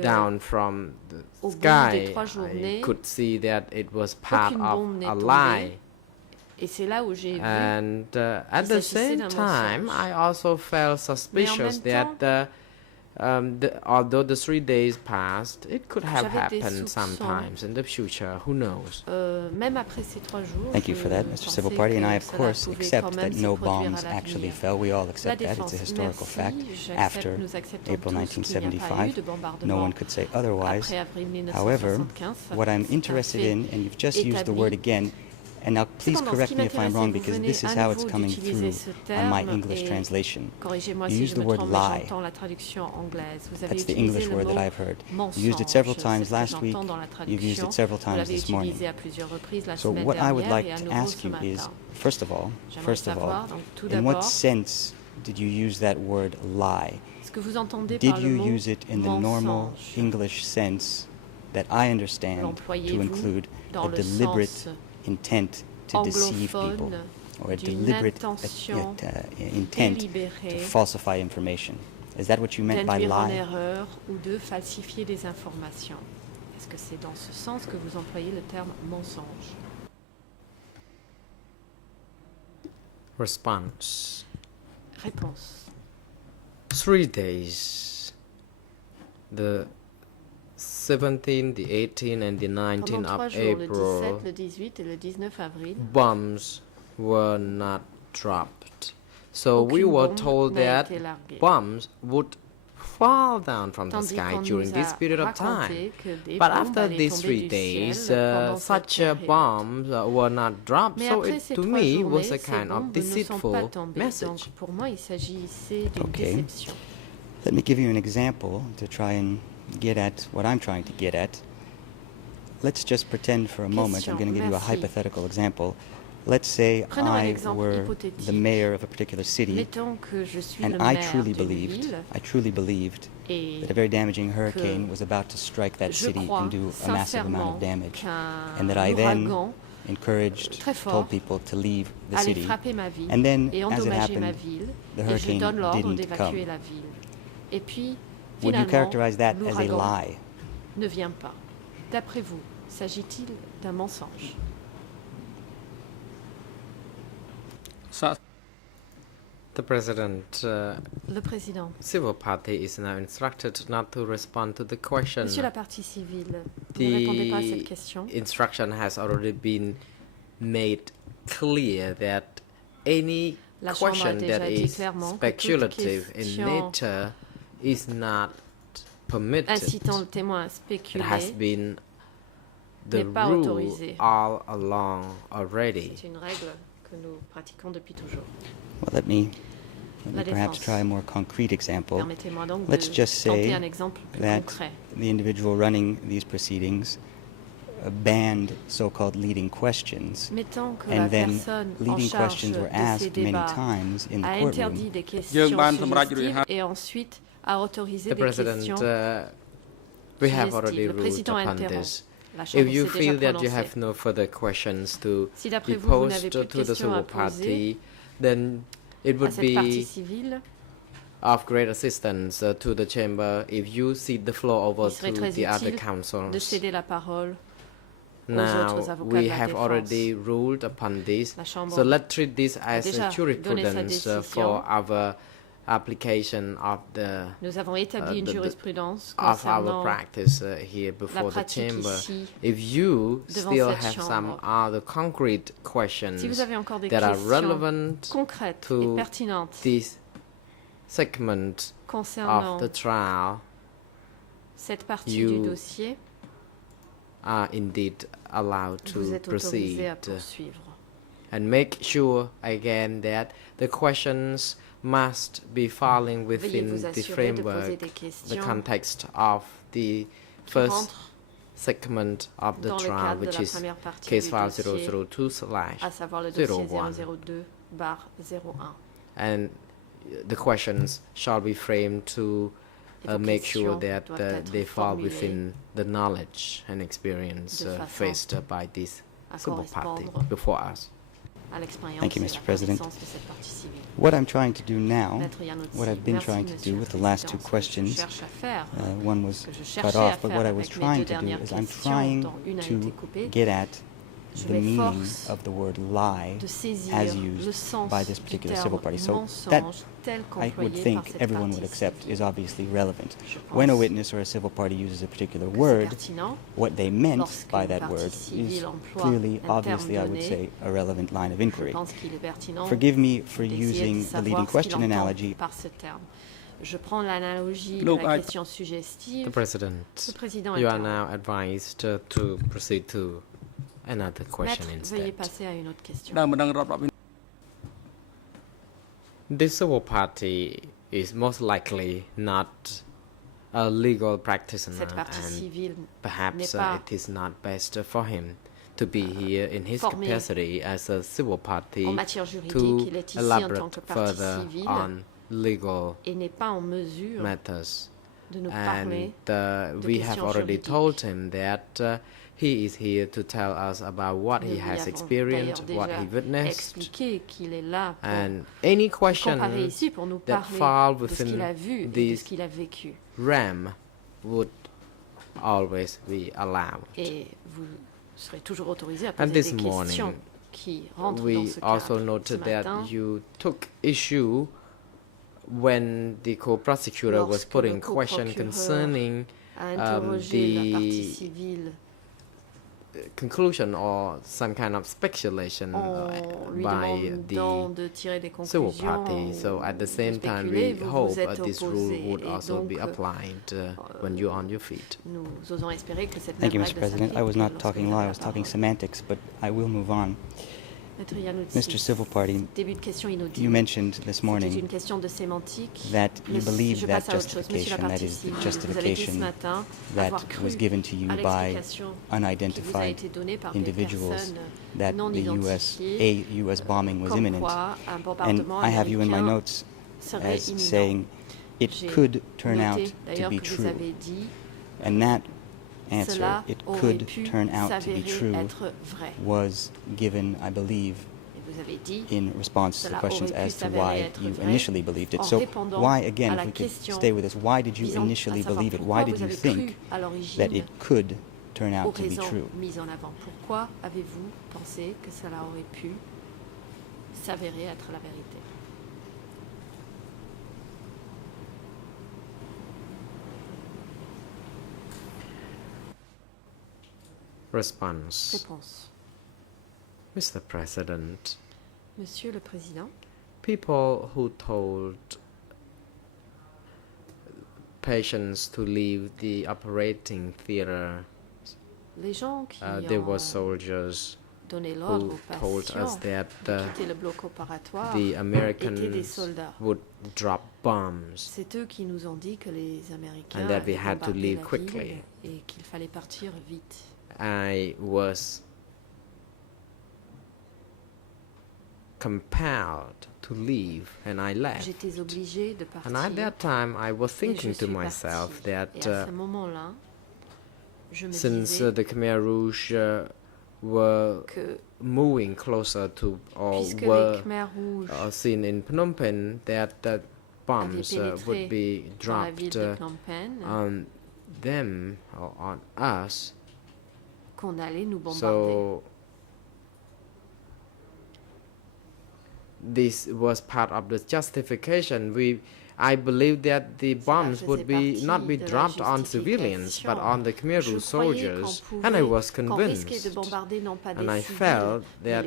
down from the sky, I could see that it was part of a lie. And at the same time, I also felt suspicious that although the 3 days passed, it could have happened sometimes in the future. Who knows? Thank you for that, Mr. Civil Party. And I, of course, accept that no bombs actually fell. We all accept that. It's a historical fact. After April 1975, no one could say otherwise. However, what I'm interested in, and you've just used the word again, and now please correct me if I'm wrong, because this is how it's coming through on my English translation. You used the word lie. That's the English word that I've heard. You used it several times last week. You've used it several times this morning. So what I would like to ask you is, first of all, in what sense did you use that word lie? Did you use it in the normal English sense that I understand to include a deliberate intent to deceive people, or a deliberate intent to falsify information? Is that what you meant by lie? Est-ce que c'est dans ce sens que vous employez le terme mensonge? Response. Réponse. 3 days. The 17, the 18, and the 19 of April, le 17, le 18 et le 19 avril, bombs were not dropped. So we were told that bombs would fall down from the sky during this period of time. But after these 3 days, such bombs were not dropped, so it to me was a kind of deceitful message. Okay. Let me give you an example to try and get at what I'm trying to get at. Let's just pretend for a moment, I'm going to give you a hypothetical example. Let's say I were the mayor of a particular city, and I truly believed that a very damaging hurricane was about to strike that city and do a massive amount of damage, and that I then encouraged, told people to leave the city, and then, as it happened, the hurricane didn't come. Would you characterize that as a l'ouragan lie? ne vient pas. D'après vous, s'agit-il d'un mensonge? The President, Le président. civil party is now instructed not to respond to the question. Monsieur la partie civile, ne répondez pas à cette question. The instruction has already been made clear that any La Chambre a question déjà that dit is clairement que toute speculative in question nature is not permitted. incitant le témoin à It spéculer has been the n'est pas rule autorisé. all along already. C'est une règle que nous pratiquons depuis toujours. Well, let me La perhaps défense. try a more concrete example. Permettez-moi donc Let's de just tenter say un exemple plus that concret. the individual running these proceedings banned so-called leading questions, Mettons que la and then personne en leading charge questions were de ces asked many débats times in the a courtroom. interdit des questions suggestives et ensuite a autorisé The des President, questions we have suggestives. already Le ruled président upon interrompt. this. La Chambre If you s'est feel déjà that you have prononcée. no further questions to Si be d'après vous, vous n'avez posed plus de to the questions à civil poser party, then it à would cette partie be civile, of great assistance to the chamber if you cede the floor over il serait to très the other utile de counsels. céder la parole aux Now, autres avocats de we la have défense. already ruled upon this, La Chambre so let's treat this as déjà a donné sa jurisprudence décision. for our application of the Nous avons établi une the- jurisprudence of our concernant practice here la before the pratique chamber. ici. If you devant still cette have some chambre. other concrete questions Si vous avez encore des that are questions relevant concrètes to et pertinentes this segment concernant of the trial, cette partie you du dossier, are indeed allowed vous to êtes autorisé proceed. à poursuivre. And make sure again that the questions must be falling Veuillez within vous the assurer de poser framework, des the questions context of the qui first rentrent segment of the dans le trial, cadre de which la is première partie case du file dossier, 002/01. à savoir le dossier 002/01. And the questions shall be framed to Et vos make sure questions that doivent être they fall formulées within the knowledge and experience de façon faced by this à civil party correspondre before us. à l'expérience Thank you, et Mr. la President. connaissance de cette partie civile. What I'm trying to do now, Maître Januzzi, what I've been merci, trying to Monsieur do le with the last two Président. Ce que je questions, cherche à faire, one was que je cut cherchais à off, but faire what I was avec mes trying deux to do dernières is I'm questions, trying dont une a été to coupée, get at je the meaning m'efforce of the word lie de saisir as le used sens by this du particular terme civil party. So that mensonge tel I qu'employé would par think cette everyone partie would accept civile. is obviously relevant. Je When a pense witness or a civil party uses a particular que c'est word, pertinent what they meant lorsqu'une by that partie word civile is emploie clearly, un terme obviously, I would donné. say, a relevant line of Je inquiry. pense qu'il est pertinent Forgive me for d'essayer de using the savoir leading ce qu'il question entend analogy. par ce terme. Je prends l'analogie de Look, la I- question suggestive. The President, Le président you are interrompt. now advised to proceed to another question Maître, veuillez instead. passer à une autre question. ដើមមិនដឹងរាប់រាប់ The civil party is most likely not a legal practitioner, Cette partie and civile perhaps n'est pas it is not best for him to be here in his formé capacity as a civil party en matière juridique, to il est ici en tant elaborate que partie further civile on legal et n'est pas en mesure matters. de nous parler And de we have questions already juridiques. told him that he is here to tell us about what Nous he lui has avons experienced, d'ailleurs what déjà he witnessed, expliqué qu'il est là pour and any comparer question ici pour nous that parler fall de ce qu'il a within vu et de this ce qu'il a vécu. realm would always be allowed. Et vous serez toujours autorisé à And poser this des morning, questions qui rentrent dans We ce also cadre. Ce noted that matin, you took issue when the co-prosecutor was Lorsque putting le question co-procureur concerning a interrogé la partie the civile conclusion or some kind of speculation en lui by demandant the de tirer des civil conclusions party. So at the de same time, spéculer, we vous hope vous êtes this opposé. rule would Et also donc, be applied when you're on your feet. nous osons espérer que cette Thank you, même Mr. règle President. I s'applique was not lorsque talking vous law, avez I la was talking parole. semantics, but I will move on. Maître Januzzi, Mr. Civil Party, début de question inaudible. you mentioned this C'était morning une question de sémantique. that you Monsieur- believe je that passe à autre chose. Monsieur la justification, that partie is, the civile, vous avez dit ce justification matin that avoir cru was given to you à by l'explication qui vous a unidentified été donnée par des individuals personnes that non the identifiées, US bombing was comme imminent. quoi un And bombardement I have you in my américain notes serait as imminent. saying it J'ai could turn out noté to d'ailleurs be que vous true. avez dit And that answer, cela it aurait could pu turn out to be s'avérer true, être vrai. was given, I believe, Et vous in response to questions as to why you initially believed it. So why, again, if we could stay with us, why did you initially believe it? Why did you think that it could turn out to be true? Pourquoi avez-vous pensé que cela aurait pu s'avérer être la vérité? Response. Réponse. Mr. President, Monsieur le Président, people who told patients to leave the operating theater, les gens qui there were soldiers donné l'ordre who aux told us patients that de quitter le bloc opératoire the étaient des Americans soldats. would drop bombs C'est eux qui nous ont dit que les Américains and that we avaient had to bombardé leave la quickly. ville et qu'il fallait partir vite. I was compelled to leave and I left. J'étais obligée de partir. And at that time I was et je thinking to suis myself partie. that Et à ce moment-là, je me since disais the Khmer Rouge were que moving closer to or puisque were les Khmer rouges seen in Phnom Penh, that bombs would be dans la ville dropped de Phnom Penh, on them or on us. qu'on allait nous bombarder. So this was part of the justification. I believe that the bombs would not be dropped on civilians, but on the Khmer Rouge soldiers, and I was convinced, and I felt that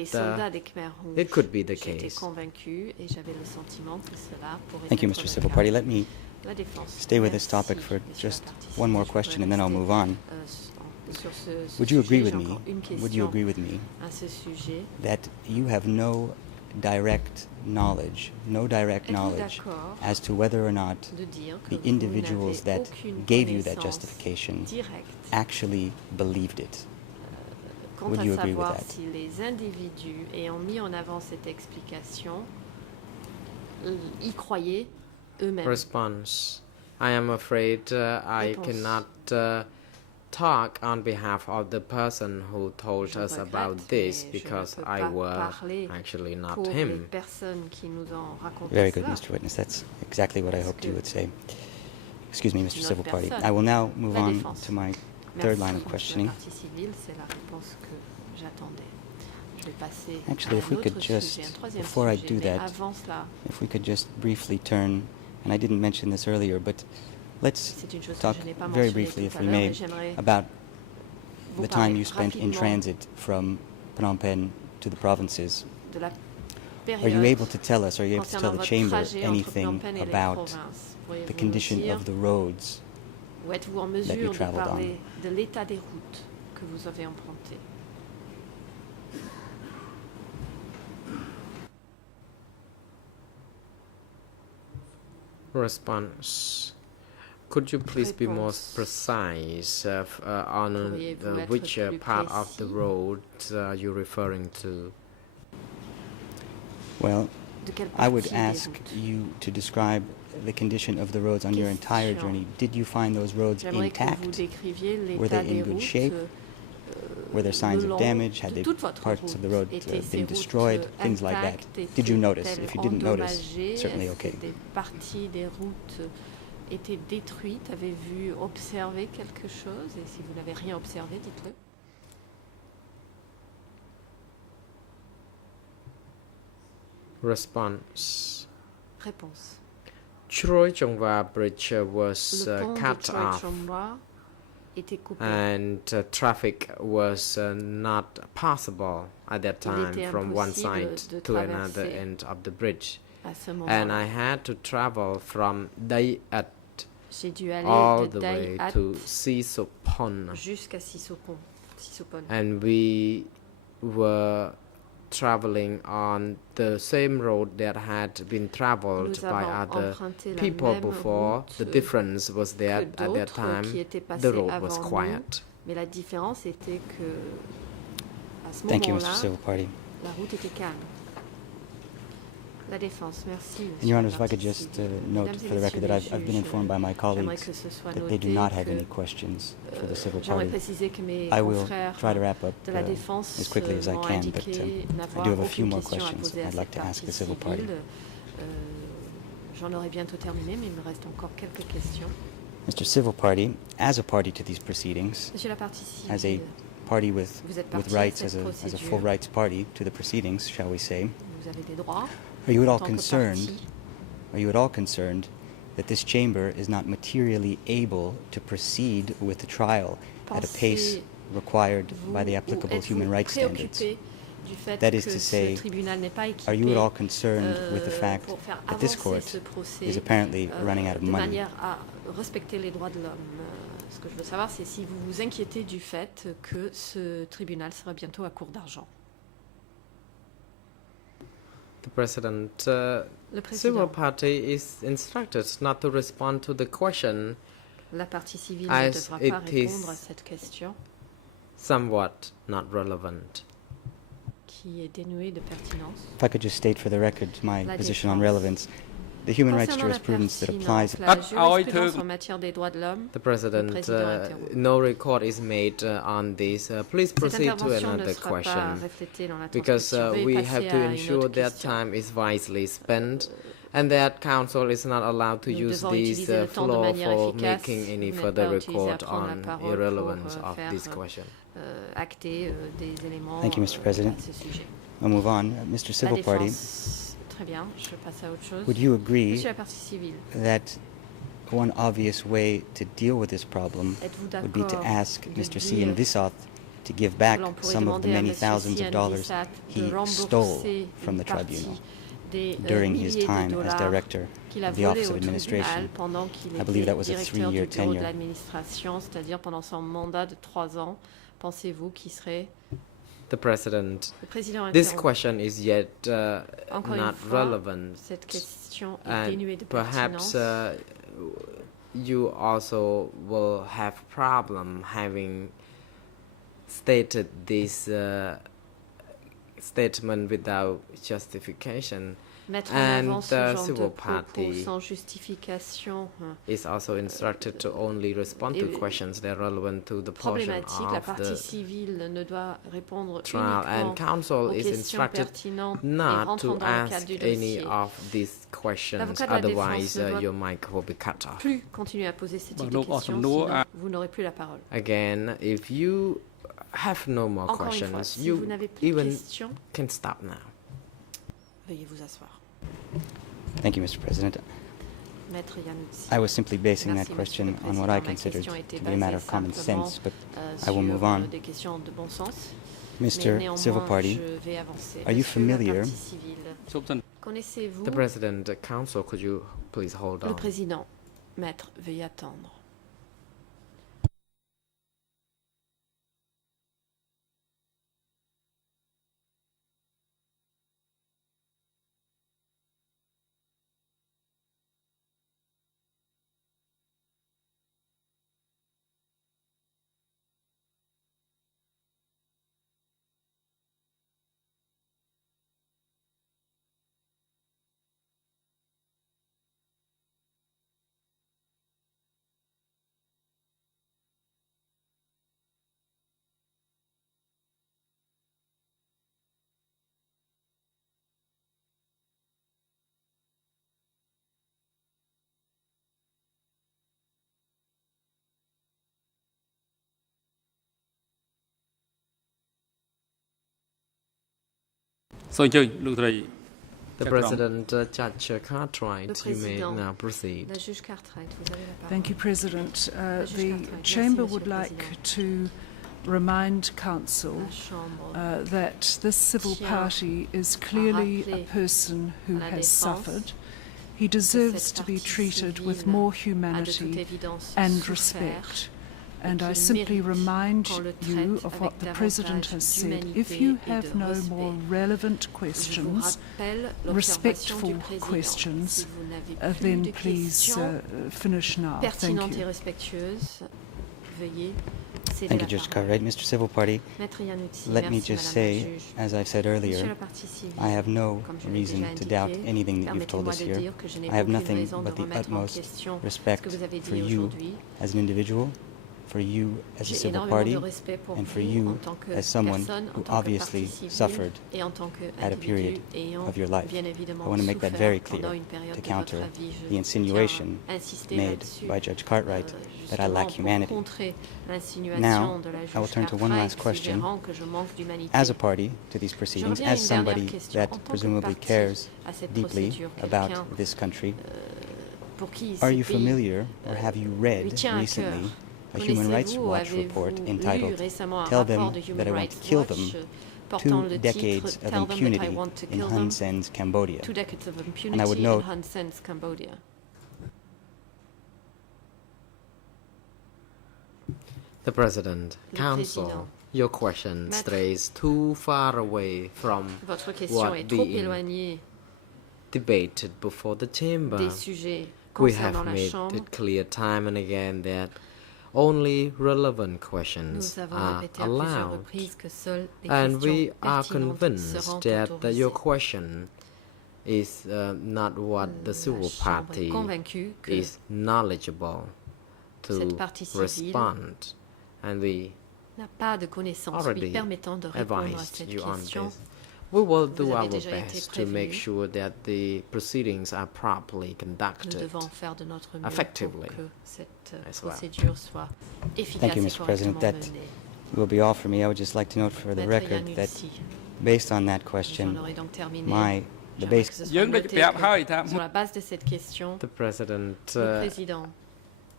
it could be the case. Thank you, Mr. Civil Party. Let me stay with this topic for just one more question, and then I'll move on. Would you agree with me? Would you agree with me that you have no direct knowledge as to whether or not the individuals that gave you that justification actually believed it? Would you agree with that? Si les individus ayant mis en avant cette explication y croyaient eux-mêmes. Response. I am afraid I cannot talk on behalf of the person who told us about this because I was actually not him. Very good, Mr. Witness. That's exactly what I hoped you would say. Excuse me, Mr. Civil Party. I will now move on to my third line of questioning. Actually, if we could just, before I do that, if we could just briefly turn, and I didn't mention this earlier, but let's talk very briefly, if we may, about the time you spent in transit from Phnom Penh to the provinces. Are you able to tell us, are you able to tell the Chamber anything about the condition of the roads that you traveled on? Response. Could you please be more precise on which part of the road you're referring to? Well, I would ask you to describe the condition of the roads on your entire journey. Did you find those roads intact? Were they in good shape? Were there signs of damage? Had parts of the road been destroyed? Things like that. Did you notice? If you didn't notice, certainly okay. Était détruite, avez vu observer quelque chose, et si vous n'avez rien observé, dites-le. Response. Réponse. Chroy Chongwa Bridge was cut off, and traffic was not possible at that time from one side to another end of the bridge. And I had to travel from Dai At all the way to Sisopon. And we were traveling on the same road that had been traveled by other people before. The difference was that at that time the road was quiet. Thank you, Mr. Civil Party. La défense, merci. And Your Honor, if I could just note for the record that I've been informed by my colleagues that they do not have any questions for the civil party. I will try to wrap up as quickly as I can, but I do have a few more questions I'd like to ask the civil party. J'en aurai bientôt terminé, mais il me reste encore quelques questions. Mr. Civil Party, as a party to these proceedings, Monsieur la partie civile, as a party with rights, as a full rights party to the proceedings, shall we say, vous avez des droits. Are you at all concerned that this chamber is not materially able to proceed with the trial at a pace required by the applicable human rights standards? That is to say, are you at all concerned with the fact that this court is apparently running out of money? Respecter les droits de l'homme. Ce que je veux savoir, c'est si vous vous inquiétez du fait que ce tribunal sera bientôt à court d'argent. The President, civil party is instructed not to respond to the question. La partie civile ne devra pas répondre à cette question. Somewhat not relevant. Qui est dénuée de pertinence. If I could just state for the record my position on relevance. The human rights jurisprudence that applies. The President, no record is made on this. Please proceed to another question, because we have to ensure that time is wisely spent and that Council is not allowed to use this floor for making any further record on irrelevance of this question. Thank you, Mr. President. I'll move on. Mr. Civil Party. Would you agree that one obvious way to deal with this problem would be to ask Mr. Sian Vissoth to give back some of the many thousands of dollars he stole from the tribunal during his time as director of the Office of Administration? I believe that was a 3-year tenure. The President, this question is yet not relevant, and perhaps you also will have problem having stated this statement without justification. And the civil party is also instructed to only respond to questions that are relevant to the portion of the trial. And Council is instructed not to ask any of these questions, otherwise your mic will be cut off. Again, if you have no more questions, you even can stop now. Thank you, Mr. President. I was simply basing that question on what I considered to be a matter of common sense, but I will move on. Mr. Civil Party, are you familiar? The President, the Council, could you please hold on? Le Président, Maître, veuillez attendre. The President, Judge Cartwright, you may now proceed. Thank you, President. The Chamber would like to remind Council that this civil party is clearly a person who has suffered. He deserves to be treated with more humanity and respect. And I simply remind you of what the President has said. If you have no more relevant questions, respectful questions, then please finish now. Thank you. céder Thank la you, Judge parole. Cartwright. Mr. Civil Party, Maître Iannuzzi, let me merci, just Madame la say, juge. as I've said earlier, Monsieur le parti civil, I have no comme je l'ai reason déjà to doubt indiqué, anything that you've told permettez-moi us de here. dire que je n'ai I have aucune nothing raison de but the remettre en utmost question ce respect que vous avez for dit you aujourd'hui. as an individual, for you as a J'ai civil énormément party, de respect pour and for vous en you tant que as someone personne, en who tant que obviously partie civile suffered et en tant at a period qu'individu ayant of your life. bien évidemment I want to make that souffert very clear pendant une période to de votre counter vie. Je the insinuation tiens à insister made là-dessus, by Judge Cartwright that I justement lack humanity. pour contrer l'insinuation Now, de la I will juge turn to one last Cartwright question. suggérant que je manque d'humanité. As a party to these Je proceedings, reviens à as une dernière somebody question. that En tant que presumably partie cares à cette deeply procédure, about quelqu'un, this country, pour qui are ce you pays familiar or have you lui read tient à cœur. recently a Human Rights Connaissez-vous, Watch avez-vous report lu entitled récemment un Tell rapport Them de That I Human Want Rights to Kill Watch Them, portant 2 le decades titre of Tell Them That I impunity Want to in Kill Hun Them, Sen's Cambodia? 2 decades of And I impunity would in note Hun Sen's Cambodia. The President, Le Council, Président. your question Maître. strays too far away from Votre question what est trop being éloignée debated before the chamber. des sujets We concernant have la made Chambre. it clear time and again that only relevant questions Nous avons are répété à plusieurs allowed. reprises que seules les And questions we are pertinentes convinced seront that your autorisées. question is not what the La civil Chambre est party convaincue que is knowledgeable to cette partie civile respond. And we n'a pas de connaissances lui already permettant de répondre à advised cette you on question. this. We will do Vous avez our déjà été best to make prévenu. sure that the proceedings are properly Nous conducted. devons faire de notre mieux pour effectively que cette as well. procédure soit efficace Thank you, et Mr. President. correctement That menée. will be all for me. I would just like to note for the Maître record that Iannuzzi, based on that j'en question, aurais donc terminé. the J'aimerais que base ce soit យើងដូច noté ប្រាប់ហើយថា que sur la base de cette question, The President, le Président,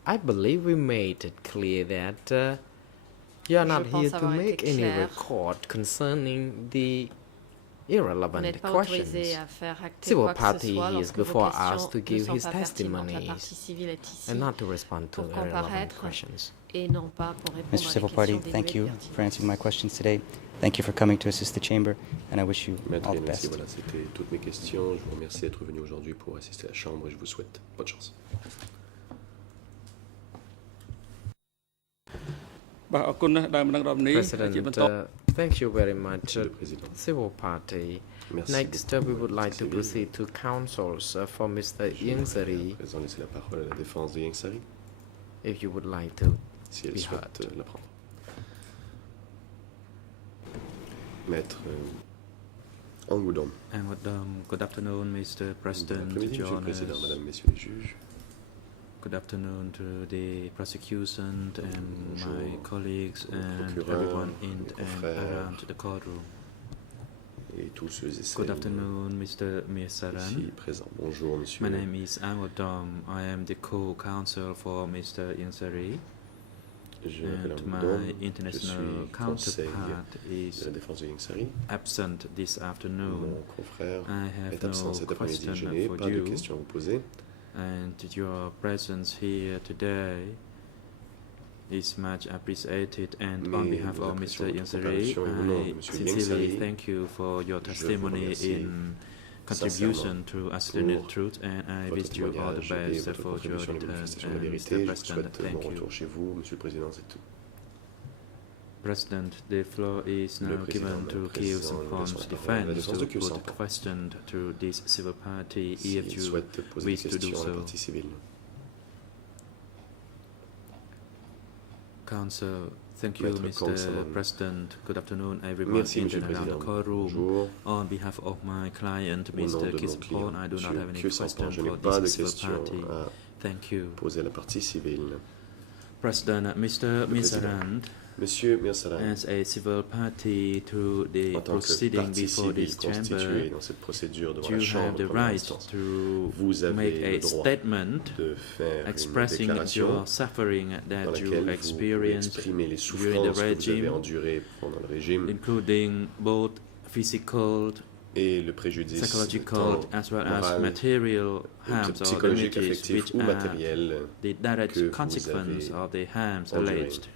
I believe we made it clear that you are Je not pense here to avoir été make any clair. record concerning the vous irrelevant n'êtes pas questions. autorisé à faire acter Civil quoi que ce party soit is lorsque vos before us questions to ne give sont his pas pertinentes. La testimonies partie civile est ici and not to respond to pour irrelevant comparaître questions. et non pas pour répondre Mr. à Civil des Party, questions thank dénuées you de for pertinence. answering my questions today. Thank you for coming to assist the chamber, and I wish you Maître all the Iannuzzi, best. voilà, c'était toutes mes questions. Je vous remercie d'être venu aujourd'hui pour assister à la Chambre et je vous souhaite bonne chance. បាទអរគុណណាស់ដែលមិនដឹងរំនេះជាបន្ត President, thank you very much, Monsieur le Président. Civil Party. Merci Next, beaucoup, we would like to Civil. proceed to counsels for Mr. Ieng Sary, Je vais laisser la parole à la défense de Ieng Sary, if you would like to. si elle Be souhaite heard. la prendre. Maître Angoudom. And good afternoon, Mr. Bon President, après-midi, Monsieur Your le Président, Honors. Madame, Messieurs les juges. Good afternoon to the prosecution and my Bonjour, colleagues aux and procureurs, everyone in mes and confrères. around the courtroom. Et tous ceux et Good celles afternoon, Mr. Mirsaran. ici présents. Bonjour, Monsieur. My name is Angodom. I am the co-counsel for Mr. Insari. Je m'appelle And Angoudom. my Je international suis conseil counterpart de is la défense de Ieng Sary. absent this afternoon. Mon confrère I have est absent no cet après-midi. question Je n'ai for pas de you. questions à vous poser. And your presence here today is much appreciated. And on Mais behalf of votre Mr. votre Yansari, compréhension et au nom de I Monsieur Ieng sincerely Sary, thank you for your je vous testimony remercie in contribution to ascertain the truth, and I votre wish you all the témoignage et best votre for your contribution à la return. manifestation de la And vérité. Mr. Je vous President, souhaite thank bon you. retour chez vous, Monsieur le Président, c'est tout. President, the floor is Le now président, given le to président, Kiev nous laissons Sampon's la parole à la defense défense to de Kiev put Sampan. question to this civil party if S'il you souhaite poser des wish to do questions à la so. partie civile. Council, thank you, Maître Mr. Councilman. President. Good afternoon, everyone Merci, in Monsieur le and around the Président. courtroom. Bonjour. On behalf of my client, Au nom Mr. de mon Kisampon, client, I do not have any Monsieur Sampan, question je n'ai for pas de this civil questions party. à Thank you. poser à la partie civile. President, Mr. Le Président. Mizarand, Monsieur Mirsalan, as a civil party to the en tant que proceeding partie before civile this constituée chamber, dans cette procédure devant you la have Chambre the de première right instance, to vous avez make le a droit statement de faire une expressing déclaration your suffering dans that laquelle you vous pouvez experienced exprimer les during souffrances the que vous avez regime, endurées pendant le régime including both physical, et le préjudice psychological, tant as well as moral, material harms or psychologique, damages affectif which ou are matériel the direct que vous consequence avez of the harms enduré. alleged.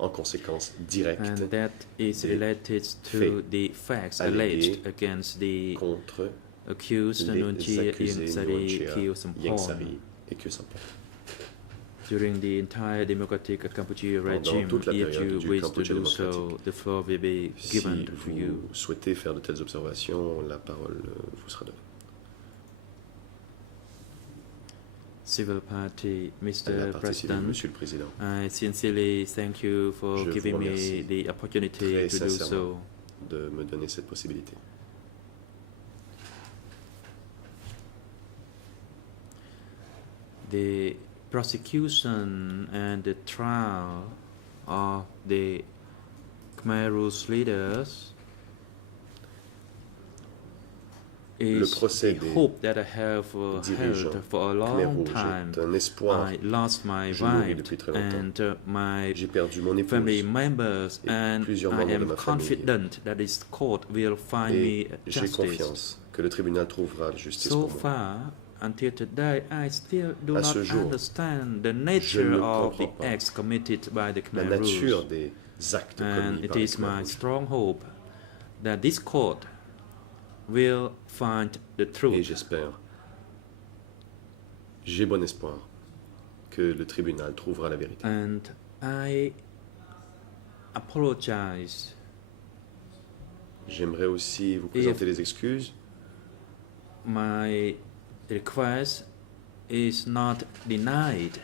en conséquence directe And that is des related to faits the facts allégués alleged against the contre accused les Nunchi accusés Ieng Sary Nunchia, Kyo Ieng Sampon. Sary et Kyo Sampan. during the entire democratic Kampuchea regime. If you wish to do so, the floor will be given to you. Si vous souhaitez faire de telles observations, la parole vous sera donnée. Civil Party, Mr. President, Monsieur le Président, I sincerely thank you for giving me the opportunity to do so. De me donner cette possibilité. The prosecution and the trial of the Khmer Rouge leaders is a hope that I have held for a long time. I lost my wife and my family members, and I am confident that this court will find me justice. So far, until today, I still do not understand the nature of the acts committed by the Khmer Rouge. And it is my strong hope that this court will find the truth. Et j'espère, j'ai bon espoir que le tribunal trouvera la vérité. And I apologize. J'aimerais aussi vous présenter les excuses. My request is not denied.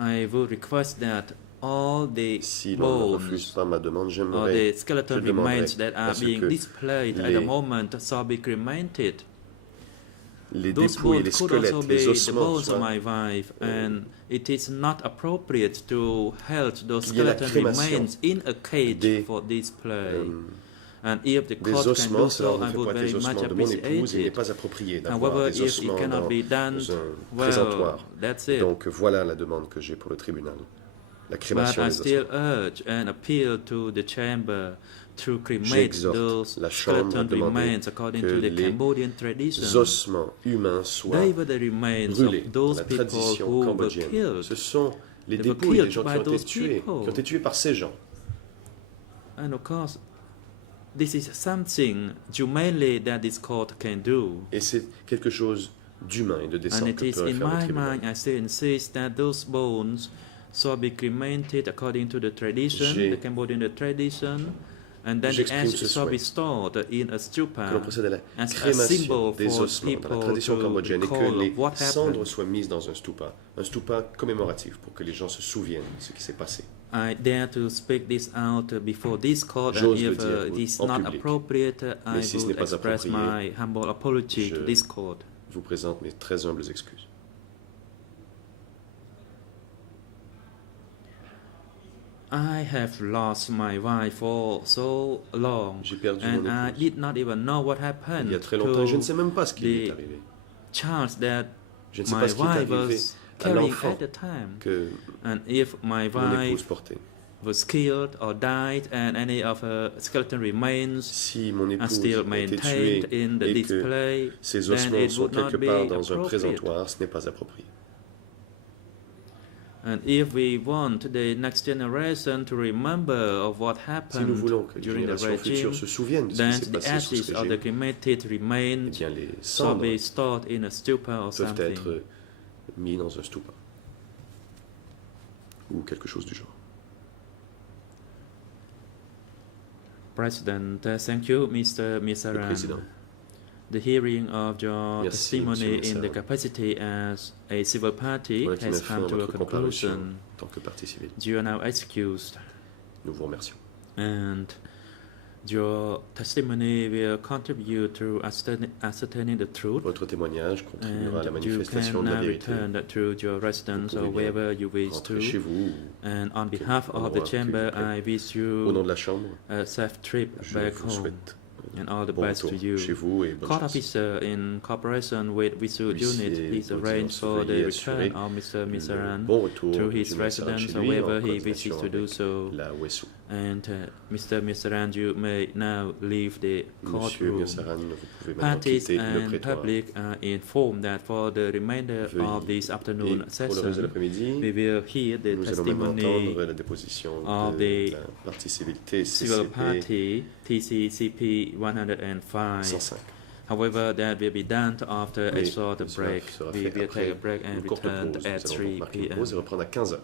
I will request that all the bones or the skeletal remains that are being displayed at the moment shall be cremated. Those bones could also be the bones of my wife, and it is not appropriate to hold those skeletal remains in a cage for display. And if the court can do so, I would very much appreciate it. However, if it cannot be done, well, that's it. Donc voilà la demande que j'ai pour le tribunal. La crémation But I still urge and appeal to the chamber to cremate those skeleton remains according to the Cambodian tradition. They were the remains of those people who were killed. Ce sont les dépouilles des gens qui ont été tués par ces gens. And of course, this is something humanly that this court can do. Et c'est quelque chose d'humain et de décent que peut faire le tribunal. And it is in my mind, I still insist that those bones shall be cremated according to the tradition, the Cambodian tradition, and then the ashes shall be stored in a stupa as a symbol for people to recall what happened. Soient mises dans un stupa commémoratif pour que les gens se souviennent de ce qui s'est passé. I dare to speak this out before this court, and if it is not appropriate, I would express my humble apology to this court. Je vous présente mes très humbles excuses. I have lost my wife for so long, and I did not even know what happened. Il y a très longtemps, je ne sais même pas ce qui lui est arrivé. Chance that je ne sais pas ce qui est arrivé à l'enfant que and if my mon épouse portait. Was killed or died, and any of her skeleton remains are still maintained in the display, ses ossements sont quelque part dans un présentoir, ce n'est pas approprié. And if we want the next generation to remember of what happened during the regime, then the ashes of the cremated remains shall be stored in a stupa or something. Peuvent être mis dans un stupa ou quelque chose du genre. President, thank you, Mr. Misaran. The hearing of your testimony in the capacity as a civil party has come to a conclusion. You are now excused. Nous vous remercions. And your testimony will contribute to ascertaining the truth. Votre témoignage contribuera à la manifestation de la vérité. You can return to your residence or wherever you wish to. And on behalf of the chamber, I wish you a safe trip back home. And all the best to you. Court officer, in cooperation with Visu Unit, please arrange for the return of Mr. Misaran to his residence or wherever he wishes to do so. And Mr. Misaran, you may now leave the courtroom. Parties and public are informed that for the remainder of this afternoon session, we will hear the testimony of the civil party TCCP 105. However, that will be done after a short break. We will take a break and return at 3 p.m. Et reprendre à 15 heures.